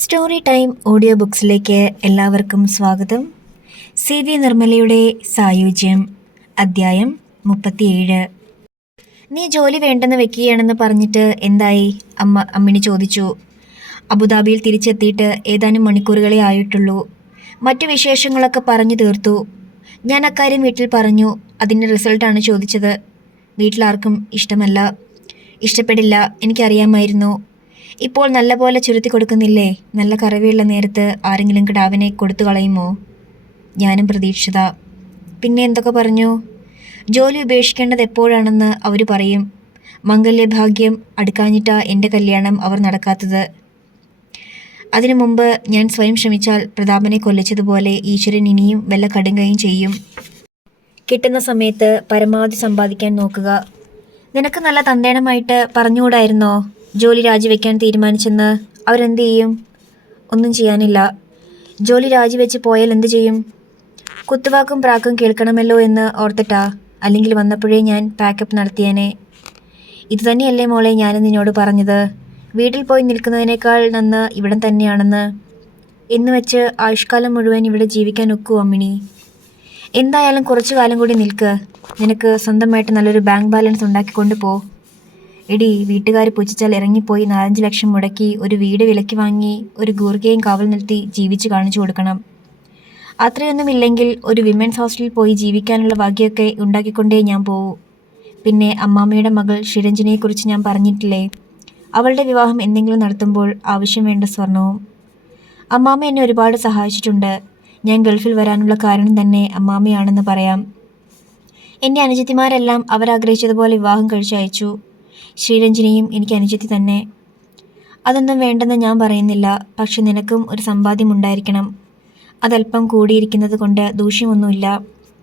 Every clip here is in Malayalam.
സ്റ്റോറി ടൈം ഓഡിയോ ബുക്സിലേക്ക് എല്ലാവർക്കും സ്വാഗതം. CV നിർമ്മലയുടെ സായുജ്യം, അദ്ധ്യായം 37. നീ ജോലി വേണ്ടെന്ന് വെക്കുകയാണെന്ന് പറഞ്ഞിട്ട് എന്തായി? അമ്മിണി ചോദിച്ചു. അബുദാബിയിൽ തിരിച്ചെത്തിയിട്ട് ഏതാനും മണിക്കൂറുകളെ ആയിട്ടുള്ളൂ. മറ്റു വിശേഷങ്ങളൊക്കെ പറഞ്ഞു തീർത്തു. ഞാൻ അക്കാര്യം വീട്ടിൽ പറഞ്ഞു. അതിൻ്റെ റിസൾട്ടാണ് ചോദിച്ചത്. വീട്ടിലാർക്കും ഇഷ്ടപ്പെടില്ല, എനിക്കറിയാമായിരുന്നു. ഇപ്പോൾ നല്ല പോലെ ചുരുത്തി കൊടുക്കുന്നില്ലേ? നല്ല കറവിയുള്ള നേരത്ത് ആരെങ്കിലും കിടാവിനെ കൊടുത്തു കളയുമോ? ഞാനും പ്രതീക്ഷിത. പിന്നെ എന്തൊക്കെ പറഞ്ഞു? ജോലി ഉപേക്ഷിക്കേണ്ടത് എപ്പോഴാണെന്ന് അവർ പറയും. മംഗല്യഭാഗ്യം അടുക്കാഞ്ഞിട്ടാ എൻ്റെ കല്യാണം അവർ നടക്കാത്തത്. അതിനു മുമ്പ് ഞാൻ സ്വയം ശ്രമിച്ചാൽ പ്രതാപനെ കൊല്ലിച്ചതുപോലെ ഈശ്വരൻ ഇനിയും വല്ല കടുങ്കയും ചെയ്യും. കിട്ടുന്ന സമയത്ത് പരമാവധി സമ്പാദിക്കാൻ നോക്കുക. നിനക്ക് നല്ല തന്തേണമായിട്ട് പറഞ്ഞുകൂടായിരുന്നോ ജോലി രാജിവെക്കാൻ തീരുമാനിച്ചെന്ന്? അവരെന്ത് ചെയ്യും? ഒന്നും ചെയ്യാനില്ല. ജോലി രാജിവെച്ച് പോയാൽ എന്തു ചെയ്യും? കുത്തുവാക്കും പ്രാക്കും കേൾക്കണമല്ലോ എന്ന് ഓർത്തിട്ടാ. അല്ലെങ്കിൽ വന്നപ്പോഴേ ഞാൻ പാക്കപ്പ് നടത്തിയേനെ. ഇതുതന്നെയല്ലേ മോളെ ഞാനും നിന്നോട് പറഞ്ഞത്, വീട്ടിൽ പോയി നിൽക്കുന്നതിനേക്കാൾ നന്ന് ഇവിടം തന്നെയാണെന്ന്. എന്ന് വെച്ച് ആയുഷ്കാലം മുഴുവൻ ഇവിടെ ജീവിക്കാൻ ഒക്കുമോ അമ്മിണി? എന്തായാലും കുറച്ചു കാലം കൂടി നിൽക്ക്. നിനക്ക് സ്വന്തമായിട്ട് നല്ലൊരു ബാങ്ക് ബാലൻസ് ഉണ്ടാക്കിക്കൊണ്ട് പോ. എടി, വീട്ടുകാർ പുച്ഛിച്ചാൽ ഇറങ്ങിപ്പോയി 4-5 ലക്ഷം മുടക്കി ഒരു വീട് വിലയ്ക്ക് വാങ്ങി ഒരു ഗൂർഖയും കാവൽ നിർത്തി ജീവിച്ച് കാണിച്ചു കൊടുക്കണം. അത്രയൊന്നുമില്ലെങ്കിൽ ഒരു വിമൻസ് ഹോസ്റ്റലിൽ പോയി ജീവിക്കാനുള്ള ഭാഗ്യമൊക്കെ ഉണ്ടാക്കിക്കൊണ്ടേ ഞാൻ പോവൂ. പിന്നെ അമ്മാമ്മയുടെ മകൾ ഷിരഞ്ജിനിയെക്കുറിച്ച് ഞാൻ പറഞ്ഞിട്ടില്ലേ? അവളുടെ വിവാഹം എന്തെങ്കിലും നടത്തുമ്പോൾ ആവശ്യം വേണ്ട സ്വർണവും. അമ്മാമ്മ എന്നെ ഒരുപാട് സഹായിച്ചിട്ടുണ്ട്. ഞാൻ ഗൾഫിൽ വരാനുള്ള കാരണം തന്നെ അമ്മാമ്മയാണെന്ന് പറയാം. എൻ്റെ അനുജത്തിമാരെല്ലാം അവരാഗ്രഹിച്ചതുപോലെ വിവാഹം കഴിച്ചയച്ചു. ശ്രീരഞ്ജിനിയും എനിക്ക് അനുജത്തി തന്നെ. അതൊന്നും വേണ്ടെന്ന് ഞാൻ പറയുന്നില്ല. പക്ഷെ നിനക്കും ഒരു സമ്പാദ്യം ഉണ്ടായിരിക്കണം. അതല്പം കൂടിയിരിക്കുന്നത് കൊണ്ട് ദൂഷ്യമൊന്നുമില്ല.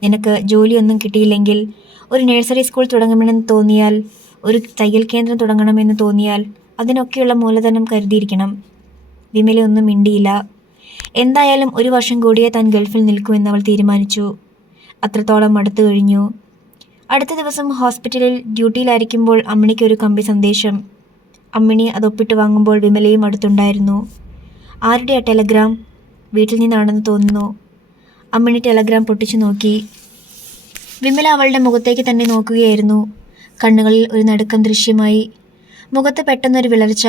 നിനക്ക് ജോലിയൊന്നും കിട്ടിയില്ലെങ്കിൽ ഒരു നഴ്സറി സ്കൂൾ തുടങ്ങണമെന്ന് തോന്നിയാൽ, ഒരു തയ്യൽ കേന്ദ്രം തുടങ്ങണമെന്ന് തോന്നിയാൽ അതിനൊക്കെയുള്ള മൂലധനം കരുതിയിരിക്കണം. വിമലയൊന്നും മിണ്ടിയില്ല. എന്തായാലും 1 വർഷം കൂടിയേ താൻ ഗൾഫിൽ നിൽക്കുമെന്ന് അവൾ തീരുമാനിച്ചു. അത്രത്തോളം അടുത്തു കഴിഞ്ഞു. അടുത്ത ദിവസം ഹോസ്പിറ്റലിൽ ഡ്യൂട്ടിയിലായിരിക്കുമ്പോൾ അമ്മിണിക്കൊരു കമ്പി സന്ദേശം. അമ്മിണി അതൊപ്പിട്ട് വാങ്ങുമ്പോൾ വിമലയും അടുത്തുണ്ടായിരുന്നു. ആരുടെയാ ടെലഗ്രാം? വീട്ടിൽ നിന്നാണെന്ന് തോന്നുന്നു. അമ്മിണി ടെലഗ്രാം പൊട്ടിച്ചു നോക്കി. വിമല അവളുടെ മുഖത്തേക്ക് തന്നെ നോക്കുകയായിരുന്നു. കണ്ണുകളിൽ ഒരു നടുക്കം ദൃശ്യമായി. മുഖത്ത് പെട്ടെന്നൊരു വിളർച്ച,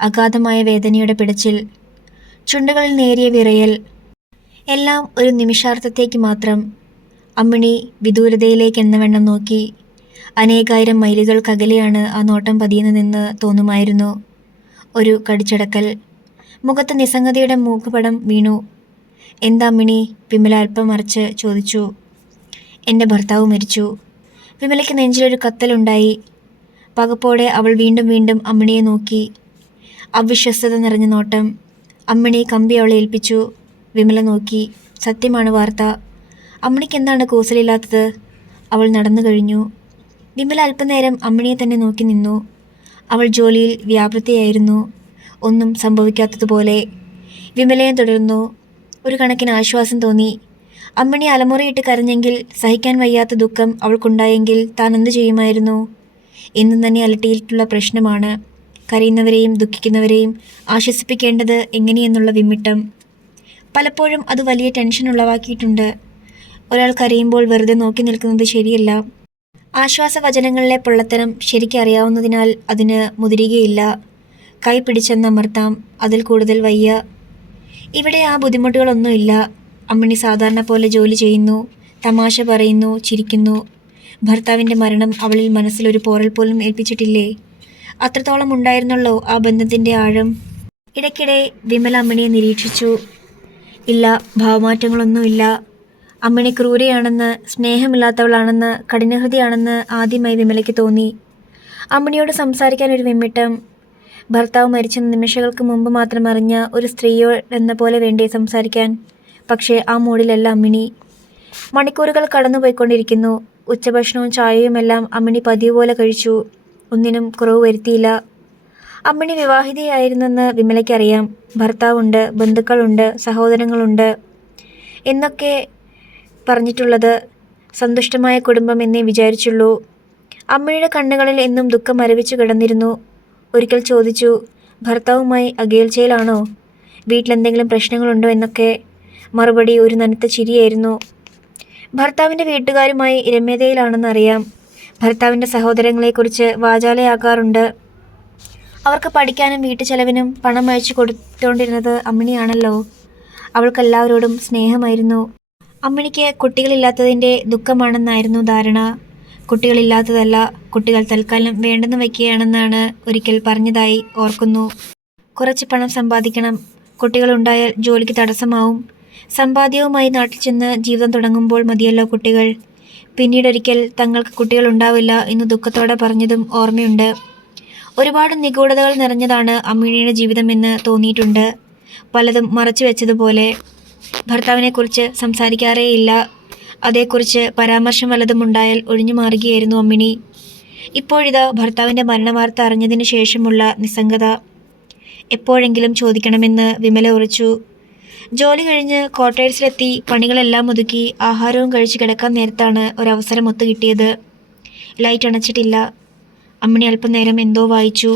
അഗാധമായ വേദനയുടെ പിടച്ചിൽ, ചുണ്ടുകളിൽ നേരിയ വിറയൽ. എല്ലാം ഒരു നിമിഷാർത്ഥത്തേക്ക് മാത്രം. അമ്മിണി വിദൂരതയിലേക്ക് എന്നവണ്ണം നോക്കി. അനേകായിരം മൈലുകൾക്കകലെയാണ് ആ നോട്ടം പതിയുന്നതെന്ന് തോന്നുമായിരുന്നു. ഒരു കടിച്ചടക്കൽ. മുഖത്ത് നിസ്സംഗതയുടെ മൂക്കുപടം വീണു. എന്താ അമ്മിണി? വിമല അല്പം മറിച്ച് ചോദിച്ചു. എൻ്റെ ഭർത്താവ് മരിച്ചു. വിമലയ്ക്ക് നെഞ്ചിലൊരു കത്തലുണ്ടായി. പകപ്പോടെ അവൾ വീണ്ടും വീണ്ടും അമ്മിണിയെ നോക്കി. അവിശ്വസ്തത നിറഞ്ഞ നോട്ടം. അമ്മിണി കമ്പി അവളെ ഏൽപ്പിച്ചു. വിമല നോക്കി. സത്യമാണ് വാർത്ത. അമ്മിണിക്ക് എന്താണ് കൂസലില്ലാത്തത്? അവൾ നടന്നു കഴിഞ്ഞു. വിമല അല്പനേരം അമ്മിണിയെ തന്നെ നോക്കി നിന്നു. അവൾ ജോലിയിൽ വ്യാപൃതയായിരുന്നു. ഒന്നും സംഭവിക്കാത്തതുപോലെ. വിമലയെ തുടർന്നു. ഒരു കണക്കിന് ആശ്വാസം തോന്നി. അമ്മിണി അലമുറയിട്ട് കരഞ്ഞെങ്കിൽ, സഹിക്കാൻ വയ്യാത്ത ദുഃഖം അവൾക്കുണ്ടായെങ്കിൽ താൻ എന്തു ചെയ്യുമായിരുന്നു? എന്നും തന്നെ അലട്ടിയിട്ടുള്ള പ്രശ്നമാണ് കരയുന്നവരെയും ദുഃഖിക്കുന്നവരെയും ആശ്വസിപ്പിക്കേണ്ടത് എങ്ങനെയെന്നുള്ള വിമ്മിട്ടം. പലപ്പോഴും അത് വലിയ ടെൻഷൻ ഉളവാക്കിയിട്ടുണ്ട്. ഒരാൾ കരയുമ്പോൾ വെറുതെ നോക്കി നിൽക്കുന്നത് ശരിയല്ല. ആശ്വാസവചനങ്ങളിലെ പൊള്ളത്തരം ശരിക്കറിയാവുന്നതിനാൽ അതിന് മുതിരുകയില്ല. കൈ പിടിച്ചെന്നമർത്താം, അതിൽ കൂടുതൽ വയ്യ. ഇവിടെ ആ ബുദ്ധിമുട്ടുകളൊന്നുമില്ല. അമ്മിണി സാധാരണ പോലെ ജോലി ചെയ്യുന്നു, തമാശ പറയുന്നു, ചിരിക്കുന്നു. ഭർത്താവിൻ്റെ മരണം അവളിൽ മനസ്സിലൊരു പോറൽ പോലും ഏൽപ്പിച്ചിട്ടില്ലേ? അത്രത്തോളം ഉണ്ടായിരുന്നുള്ളോ ആ ബന്ധത്തിൻ്റെ ആഴം? ഇടയ്ക്കിടെ വിമല അമ്മിണിയെ നിരീക്ഷിച്ചു. ഇല്ല, ഭാവമാറ്റങ്ങളൊന്നുമില്ല. അമ്മിണി ക്രൂരയാണെന്ന്, സ്നേഹമില്ലാത്തവളാണെന്ന്, കഠിനഹൃദയാണെന്ന് ആദ്യമായി വിമലയ്ക്ക് തോന്നി. അമ്മിണിയോട് സംസാരിക്കാൻ ഒരു വിമ്മിട്ടം. ഭർത്താവ് മരിച്ച നിമിഷങ്ങൾക്ക് മുമ്പ് മാത്രം അറിഞ്ഞ ഒരു സ്ത്രീയോടെന്ന പോലെ വേണ്ടേ സംസാരിക്കാൻ? പക്ഷേ ആ മൂഡിലല്ല അമ്മിണി. മണിക്കൂറുകൾ കടന്നുപോയിക്കൊണ്ടിരിക്കുന്നു. ഉച്ചഭക്ഷണവും ചായയുമെല്ലാം അമ്മിണി പതിവ് പോലെ കഴിച്ചു. ഒന്നിനും കുറവ് വരുത്തിയില്ല. അമ്മിണി വിവാഹിതയായിരുന്നെന്ന് വിമലയ്ക്കറിയാം. ഭർത്താവുണ്ട്, ബന്ധുക്കളുണ്ട്, സഹോദരങ്ങളുണ്ട് എന്നൊക്കെ പറഞ്ഞിട്ടുള്ളത്. സന്തുഷ്ടമായ കുടുംബം എന്നേ വിചാരിച്ചുള്ളൂ. അമ്മിണിയുടെ കണ്ണുകളിൽ എന്നും ദുഃഖം മരവിച്ചു കിടന്നിരുന്നു. ഒരിക്കൽ ചോദിച്ചു, ഭർത്താവുമായി അകൽച്ചയിലാണോ? വീട്ടിലെന്തെങ്കിലും പ്രശ്നങ്ങളുണ്ടോ എന്നൊക്കെ. മറുപടി ഒരു നനുത്ത ചിരിയായിരുന്നു. ഭർത്താവിൻ്റെ വീട്ടുകാരുമായി രമ്യതയിലാണെന്നറിയാം. ഭർത്താവിൻ്റെ സഹോദരങ്ങളെക്കുറിച്ച് വാചാലയാകാറുണ്ട്. അവർക്ക് പഠിക്കാനും വീട്ടുചെലവിനും പണം അയച്ചു കൊടുത്തുകൊണ്ടിരുന്നത് അമ്മിണിയാണല്ലോ. അവൾക്കെല്ലാവരോടും സ്നേഹമായിരുന്നു. അമ്മിണിക്ക് കുട്ടികളില്ലാത്തതിൻ്റെ ദുഃഖമാണെന്നായിരുന്നു ധാരണ. കുട്ടികളില്ലാത്തതല്ല, കുട്ടികൾ തൽക്കാലം വേണ്ടെന്ന് വയ്ക്കുകയാണെന്നാണ് ഒരിക്കൽ പറഞ്ഞതായി ഓർക്കുന്നു. കുറച്ച് പണം സമ്പാദിക്കണം, കുട്ടികളുണ്ടായാൽ ജോലിക്ക് തടസ്സമാവും. സമ്പാദ്യവുമായി നാട്ടിൽ ചെന്ന് ജീവിതം തുടങ്ങുമ്പോൾ മതിയല്ലോ കുട്ടികൾ. പിന്നീടൊരിക്കൽ തങ്ങൾക്ക് കുട്ടികളുണ്ടാവില്ല എന്ന് ദുഃഖത്തോടെ പറഞ്ഞതും ഓർമ്മയുണ്ട്. ഒരുപാട് നിഗൂഢതകൾ നിറഞ്ഞതാണ് അമ്മിണിയുടെ ജീവിതമെന്ന് തോന്നിയിട്ടുണ്ട്. പലതും മറച്ചു വെച്ചതുപോലെ. ഭർത്താവിനെക്കുറിച്ച് സംസാരിക്കാറേയില്ല. അതേക്കുറിച്ച് പരാമർശം വല്ലതും ഉണ്ടായാൽ ഒഴിഞ്ഞു മാറുകയായിരുന്നു അമ്മിണി. ഇപ്പോഴിതാ ഭർത്താവിൻ്റെ മരണവാർത്ത അറിഞ്ഞതിന് ശേഷമുള്ള നിസ്സംഗത. എപ്പോഴെങ്കിലും ചോദിക്കണമെന്ന് വിമല ഉറച്ചു. ജോലി കഴിഞ്ഞ് ക്വാർട്ടേഴ്സിലെത്തി പണികളെല്ലാം ഒതുക്കി ആഹാരവും കഴിച്ച് കിടക്കാൻ നേരത്താണ് ഒരവസരം ഒത്തുകിട്ടിയത്. ലൈറ്റ് അണച്ചിട്ടില്ല. അമ്മിണി അല്പനേരം എന്തോ വായിച്ചു.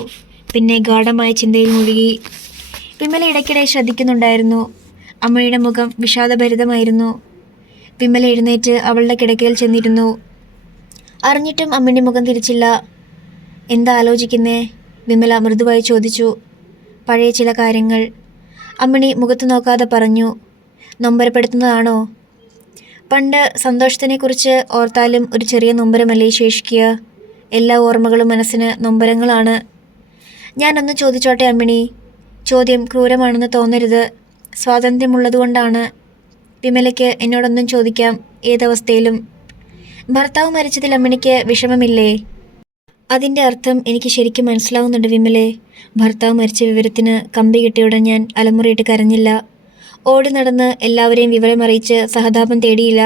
പിന്നെ ഗാഢമായ ചിന്തയിൽ മുഴുകി. വിമല ഇടയ്ക്കിടെ ശ്രദ്ധിക്കുന്നുണ്ടായിരുന്നു. അമ്മിണിയുടെ മുഖം വിഷാദഭരിതമായിരുന്നു. വിമല എഴുന്നേറ്റ് അവളുടെ കിടക്കയിൽ ചെന്നിരുന്നു. അറിഞ്ഞിട്ടും അമ്മിണി മുഖം തിരിച്ചില്ല. എന്താ ആലോചിക്കുന്നേ? വിമല മൃദുവായി ചോദിച്ചു. പഴയ ചില കാര്യങ്ങൾ. അമ്മിണി മുഖത്ത് നോക്കാതെ പറഞ്ഞു. നൊമ്പരപ്പെടുത്തുന്നതാണോ? പണ്ട് സന്തോഷത്തിനെക്കുറിച്ച് ഓർത്താലും ഒരു ചെറിയ നൊമ്പരമല്ലേ ശേഷിക്കുക. എല്ലാ ഓർമ്മകളും മനസ്സിന് നൊമ്പരങ്ങളാണ്. ഞാനൊന്ന് ചോദിച്ചോട്ടെ അമ്മിണി? ചോദ്യം ക്രൂരമാണെന്ന് തോന്നരുത്. സ്വാതന്ത്ര്യമുള്ളതുകൊണ്ടാണ്. വിമലയ്ക്ക് എന്നോടൊന്നും ചോദിക്കാം, ഏതവസ്ഥയിലും. ഭർത്താവ് മരിച്ചതിൽ അമ്മിണിക്ക് വിഷമമില്ലേ? അതിൻ്റെ അർത്ഥം എനിക്ക് ശരിക്കും മനസ്സിലാവുന്നുണ്ട് വിമലേ. ഭർത്താവ് മരിച്ച വിവരത്തിന് കമ്പി കിട്ടിയുടൻ ഞാൻ അലമുറയിട്ട് കരഞ്ഞില്ല. ഓടി നടന്ന് എല്ലാവരെയും വിവരമറിയിച്ച് സഹതാപം തേടിയില്ല.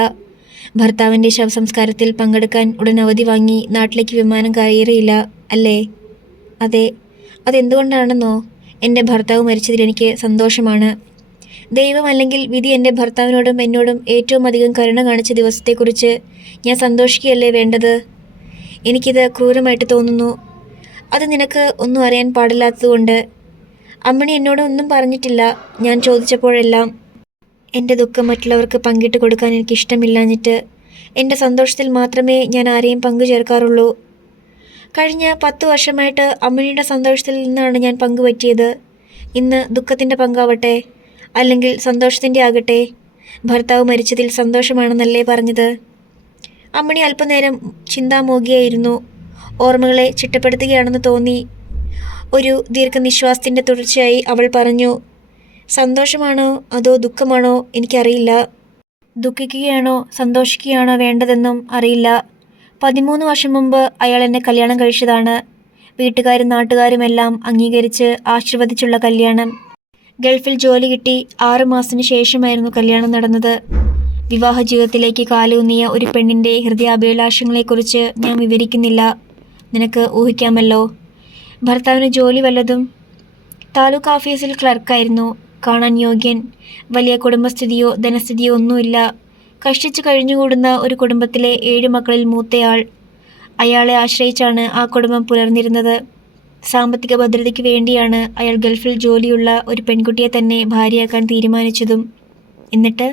ഭർത്താവിൻ്റെ ശവസംസ്കാരത്തിൽ പങ്കെടുക്കാൻ ഉടൻ അവധി വാങ്ങി നാട്ടിലേക്ക് വിമാനം കയറിയില്ല, അല്ലേ? അതെ. അതെന്തുകൊണ്ടാണെന്നോ? എൻ്റെ ഭർത്താവ് മരിച്ചതിൽ എനിക്ക് സന്തോഷമാണ്. ദൈവം അല്ലെങ്കിൽ വിധി എൻ്റെ ഭർത്താവിനോടും എന്നോടും ഏറ്റവും അധികം കരുണ കാണിച്ച ദിവസത്തെക്കുറിച്ച് ഞാൻ സന്തോഷിക്കുകയല്ലേ വേണ്ടത്? എനിക്കിത് ക്രൂരമായിട്ട് തോന്നുന്നു. അത് നിനക്ക് ഒന്നും അറിയാൻ പാടില്ലാത്തതുകൊണ്ട്. അമ്മിണി എന്നോട് ഒന്നും പറഞ്ഞിട്ടില്ല ഞാൻ ചോദിച്ചപ്പോഴെല്ലാം. എൻ്റെ ദുഃഖം മറ്റുള്ളവർക്ക് പങ്കിട്ട് കൊടുക്കാൻ എനിക്കിഷ്ടമില്ലാഞ്ഞിട്ട്. എൻ്റെ സന്തോഷത്തിൽ മാത്രമേ ഞാൻ ആരെയും പങ്കുചേർക്കാറുള്ളൂ. കഴിഞ്ഞ 10 വർഷമായിട്ട് അമ്മിണിയുടെ സന്തോഷത്തിൽ നിന്നാണ് ഞാൻ പങ്കുപറ്റിയത്. ഇന്ന് ദുഃഖത്തിൻ്റെ പങ്കാവട്ടെ, അല്ലെങ്കിൽ സന്തോഷത്തിൻ്റെ ആകട്ടെ. ഭർത്താവ് മരിച്ചതിൽ സന്തോഷമാണെന്നല്ലേ പറഞ്ഞത്? അമ്മിണി അല്പനേരം ചിന്താമോഹിയായിരുന്നു. ഓർമ്മകളെ ചിട്ടപ്പെടുത്തുകയാണെന്ന് തോന്നി. ഒരു ദീർഘനിശ്വാസത്തിൻ്റെ തുടർച്ചയായി അവൾ പറഞ്ഞു. സന്തോഷമാണോ അതോ ദുഃഖമാണോ എനിക്കറിയില്ല. ദുഃഖിക്കുകയാണോ സന്തോഷിക്കുകയാണോ വേണ്ടതെന്നും അറിയില്ല. 13 വർഷം മുമ്പ് അയാൾ എന്നെ കല്യാണം കഴിച്ചതാണ്. വീട്ടുകാരും നാട്ടുകാരുമെല്ലാം അംഗീകരിച്ച് ആശീർവദിച്ചുള്ള കല്യാണം. ഗൾഫിൽ ജോലി കിട്ടി 6 മാസത്തിനു ശേഷമായിരുന്നു കല്യാണം നടന്നത്. വിവാഹ ജീവിതത്തിലേക്ക് കാലൂന്നിയ ഒരു പെണ്ണിൻ്റെ ഹൃദയാഭിലാഷങ്ങളെക്കുറിച്ച് ഞാൻ വിവരിക്കുന്നില്ല. നിനക്ക് ഊഹിക്കാമല്ലോ. ഭർത്താവിന് ജോലി വല്ലതും? താലൂക്ക് ഓഫീസിൽ ക്ലർക്കായിരുന്നു. കാണാൻ യോഗ്യൻ. വലിയ കുടുംബസ്ഥിതിയോ ധനസ്ഥിതിയോ ഒന്നുമില്ല. കഷ്ടിച്ച് കഴിഞ്ഞുകൂടുന്ന ഒരു കുടുംബത്തിലെ 7 മക്കളിൽ മൂത്തയാൾ. അയാളെ ആശ്രയിച്ചാണ് ആ കുടുംബം പുലർന്നിരുന്നത്. സാമ്പത്തിക ഭദ്രതയ്ക്ക് വേണ്ടിയാണ് അയാൾ ഗൾഫിൽ ജോലിയുള്ള ഒരു പെൺകുട്ടിയെ തന്നെ ഭാര്യയാക്കാൻ തീരുമാനിച്ചതും. എന്നിട്ട്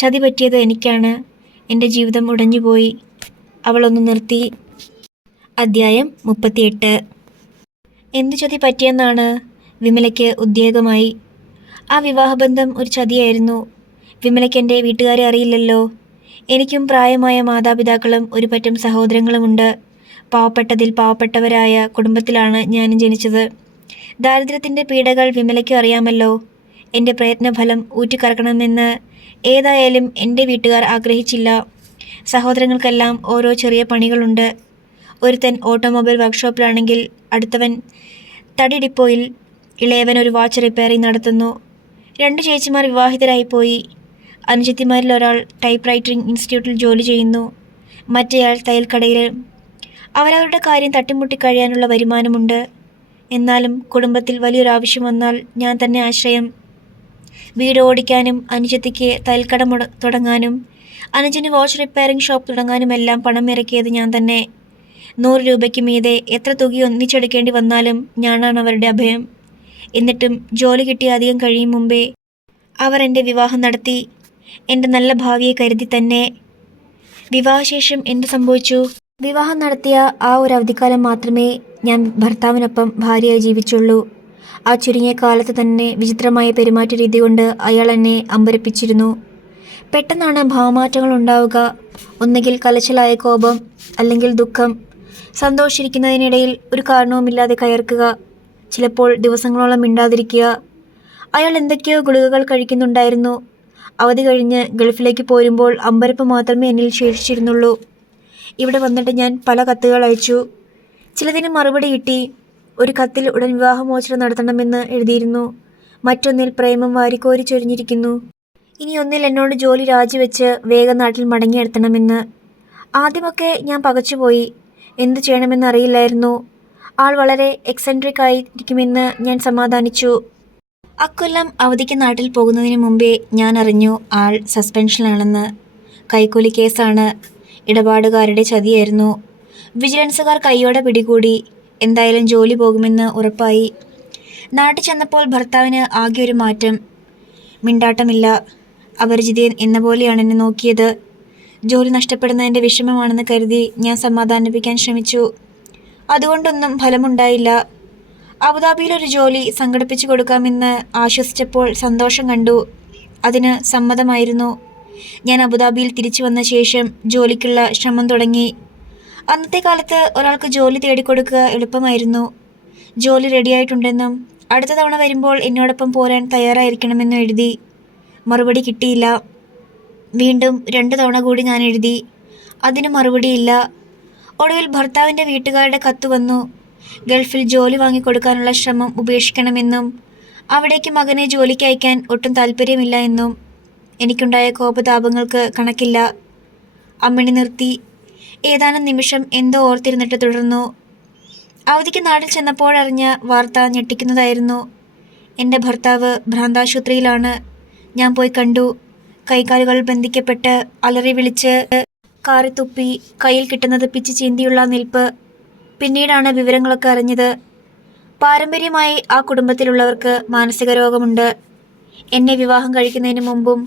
ചതി പറ്റിയത് എനിക്കാണ്. എൻ്റെ ജീവിതം ഉടഞ്ഞുപോയി. അവളൊന്ന് നിർത്തി. അധ്യായം 38. എന്തു ചതി പറ്റിയെന്നാണ്? വിമലയ്ക്ക് ഉദ്വേഗമായി. ആ വിവാഹബന്ധം ഒരു ചതിയായിരുന്നു. വിമലയ്ക്ക് എൻ്റെ വീട്ടുകാരെ അറിയില്ലല്ലോ. എനിക്കും പ്രായമായ മാതാപിതാക്കളും ഒരു പറ്റം സഹോദരങ്ങളുമുണ്ട്. പാവപ്പെട്ടതിൽ പാവപ്പെട്ടവരായ കുടുംബത്തിലാണ് ഞാനും ജനിച്ചത്. ദാരിദ്ര്യത്തിൻ്റെ പീഡകൾ വിമലയ്ക്കും അറിയാമല്ലോ. എൻ്റെ പ്രയത്നഫലം ഊറ്റിക്കറക്കണമെന്ന് ഏതായാലും എൻ്റെ വീട്ടുകാർ ആഗ്രഹിച്ചില്ല. സഹോദരങ്ങൾക്കെല്ലാം ഓരോ ചെറിയ പണികളുണ്ട്. ഒരുത്തൻ ഓട്ടോമൊബൈൽ വർക്ക്ഷോപ്പിലാണെങ്കിൽ അടുത്തവൻ തടി ഡിപ്പോയിൽ, ഇളയവൻ ഒരു വാച്ച് റിപ്പയറിംഗ് നടത്തുന്നു. 2 ചേച്ചിമാർ വിവാഹിതരായിപ്പോയി. അനുജത്തിമാരിൽ ഒരാൾ ടൈപ്പ് റൈറ്റിംഗ് ഇൻസ്റ്റിറ്റ്യൂട്ടിൽ ജോലി ചെയ്യുന്നു. മറ്റേയാൾ തയ്യൽക്കടയിൽ. അവരവരുടെ കാര്യം തട്ടിമുട്ടി കഴിയാനുള്ള വരുമാനമുണ്ട്. എന്നാലും കുടുംബത്തിൽ വലിയൊരാവശ്യം വന്നാൽ ഞാൻ തന്നെ ആശ്രയം. വീട് ഓടിക്കാനും അനുജത്തിക്ക് തയ്യൽക്കട തുടങ്ങാനും അനുജന് വാച്ച് റിപ്പയറിംഗ് ഷോപ്പ് തുടങ്ങാനുമെല്ലാം പണം ഇറക്കിയത് ഞാൻ തന്നെ. 100 രൂപയ്ക്ക് മീതെ എത്ര തുക ഒന്നിച്ചെടുക്കേണ്ടി വന്നാലും ഞാനാണ് അവരുടെ അഭയം. എന്നിട്ടും ജോലി കിട്ടി അധികം കഴിയും മുമ്പേ അവർ എൻ്റെ വിവാഹം നടത്തി. എൻ്റെ നല്ല ഭാവിയെ കരുതി തന്നെ. വിവാഹശേഷം എന്തു സംഭവിച്ചു? വിവാഹം നടത്തിയ ആ ഒരു അവധിക്കാലം മാത്രമേ ഞാൻ ഭർത്താവിനൊപ്പം ഭാര്യയായി ജീവിച്ചുള്ളൂ. ആ ചുരുങ്ങിയ കാലത്ത് തന്നെ വിചിത്രമായ പെരുമാറ്റ രീതി കൊണ്ട് അയാൾ എന്നെ അമ്പരപ്പിച്ചിരുന്നു. പെട്ടെന്നാണ് ഭാവമാറ്റങ്ങൾ ഉണ്ടാവുക. ഒന്നുകിൽ കലശലായ കോപം, അല്ലെങ്കിൽ ദുഃഖം. സന്തോഷിച്ചിരിക്കുന്നതിനിടയിൽ ഒരു കാരണവുമില്ലാതെ കയർക്കുക. ചിലപ്പോൾ ദിവസങ്ങളോളം മിണ്ടാതിരിക്കുക. അയാൾ എന്തൊക്കെയോ ഗുളികകൾ കഴിക്കുന്നുണ്ടായിരുന്നു. അവധി കഴിഞ്ഞ് ഗൾഫിലേക്ക് പോരുമ്പോൾ അമ്പരപ്പ് മാത്രമേ എന്നിൽ ശേഷിച്ചിരുന്നുള്ളൂ. ഇവിടെ വന്നിട്ട് ഞാൻ പല കത്തുകൾ അയച്ചു. ചിലതിന് മറുപടി കിട്ടി. ഒരു കത്തിൽ ഉടൻ വിവാഹമോചനം നടത്തണമെന്ന് എഴുതിയിരുന്നു. മറ്റൊന്നിൽ പ്രേമം വാരിക്കോരി ചൊരിഞ്ഞിരിക്കുന്നു. ഇനി ഒന്നിൽ എന്നോട് ജോലി രാജിവെച്ച് വേഗം നാട്ടിൽ മടങ്ങിയെത്തണമെന്ന്. ആദ്യമൊക്കെ ഞാൻ പകച്ചുപോയി. എന്തു ചെയ്യണമെന്നറിയില്ലായിരുന്നു. ആൾ വളരെ എക്സെൻട്രിക് ആയിരിക്കുമെന്ന് ഞാൻ സമാധാനിച്ചു. അക്കൊല്ലം അവധിക്ക് നാട്ടിൽ പോകുന്നതിന് മുമ്പേ ഞാൻ അറിഞ്ഞു ആൾ സസ്പെൻഷനിലാണെന്ന്. കൈക്കൂലി കേസാണ്. ഇടപാടുകാരുടെ ചതിയായിരുന്നു. വിജിലൻസുകാർ കൈയോടെ പിടികൂടി. എന്തായാലും ജോലി പോകുമെന്ന് ഉറപ്പായി. നാട്ടിൽ ചെന്നപ്പോൾ ഭർത്താവിന് ആകെ ഒരു മാറ്റം. മിണ്ടാട്ടമില്ല. അപരിചിതൻ എന്ന പോലെയാണ് എന്നെ നോക്കിയത്. ജോലി നഷ്ടപ്പെടുന്നതിൻ്റെ വിഷമമാണെന്ന് കരുതി ഞാൻ സമാധാനിപ്പിക്കാൻ ശ്രമിച്ചു. അതുകൊണ്ടൊന്നും ഫലമുണ്ടായില്ല. അബുദാബിയിലൊരു ജോലി സംഘടിപ്പിച്ചു കൊടുക്കാമെന്ന് ആശ്വസിച്ചപ്പോൾ സന്തോഷം കണ്ടു. അതിന് സമ്മതമായിരുന്നു. ഞാൻ അബുദാബിയിൽ തിരിച്ചു വന്ന ശേഷം ജോലിക്കുള്ള ശ്രമം തുടങ്ങി. അന്നത്തെ കാലത്ത് ഒരാൾക്ക് ജോലി തേടിക്കൊടുക്കുക എളുപ്പമായിരുന്നു. ജോലി റെഡിയായിട്ടുണ്ടെന്നും അടുത്ത തവണ വരുമ്പോൾ എന്നോടൊപ്പം പോരാൻ തയ്യാറായിരിക്കണമെന്നും എഴുതി. മറുപടി കിട്ടിയില്ല. വീണ്ടും 2 തവണ കൂടി ഞാൻ എഴുതി. അതിന് മറുപടിയില്ല. ഒടുവിൽ ഭർത്താവിൻ്റെ വീട്ടുകാരുടെ കത്ത് വന്നു. ഗൾഫിൽ ജോലി വാങ്ങിക്കൊടുക്കാനുള്ള ശ്രമം ഉപേക്ഷിക്കണമെന്നും അവിടേക്ക് മകനെ ജോലിക്ക് അയക്കാൻ ഒട്ടും താല്പര്യമില്ല എന്നും. എനിക്കുണ്ടായ കോപതാപങ്ങൾക്ക് കണക്കില്ല. അമ്മിണി നിർത്തി. ഏതാനും നിമിഷം എന്തോ ഓർത്തിരുന്നിട്ട് തുടർന്നു. അവധിക്ക് നാട്ടിൽ ചെന്നപ്പോഴറിഞ്ഞ വാർത്ത ഞെട്ടിക്കുന്നതായിരുന്നു. എൻ്റെ ഭർത്താവ് ഭ്രാന്താശുപത്രിയിലാണ്. ഞാൻ പോയി കണ്ടു. കൈകാലുകൾ ബന്ധിക്കപ്പെട്ട് അലറി വിളിച്ച് കാറിത്തുപ്പി കയ്യിൽ കിട്ടുന്നത് പിച്ച് ചീന്തിയുള്ള നിൽപ്പ്. പിന്നീടാണ് വിവരങ്ങളൊക്കെ അറിഞ്ഞത്. പാരമ്പര്യമായി ആ കുടുംബത്തിലുള്ളവർക്ക് മാനസിക രോഗമുണ്ട്. എന്നെ വിവാഹം കഴിക്കുന്നതിന് മുമ്പും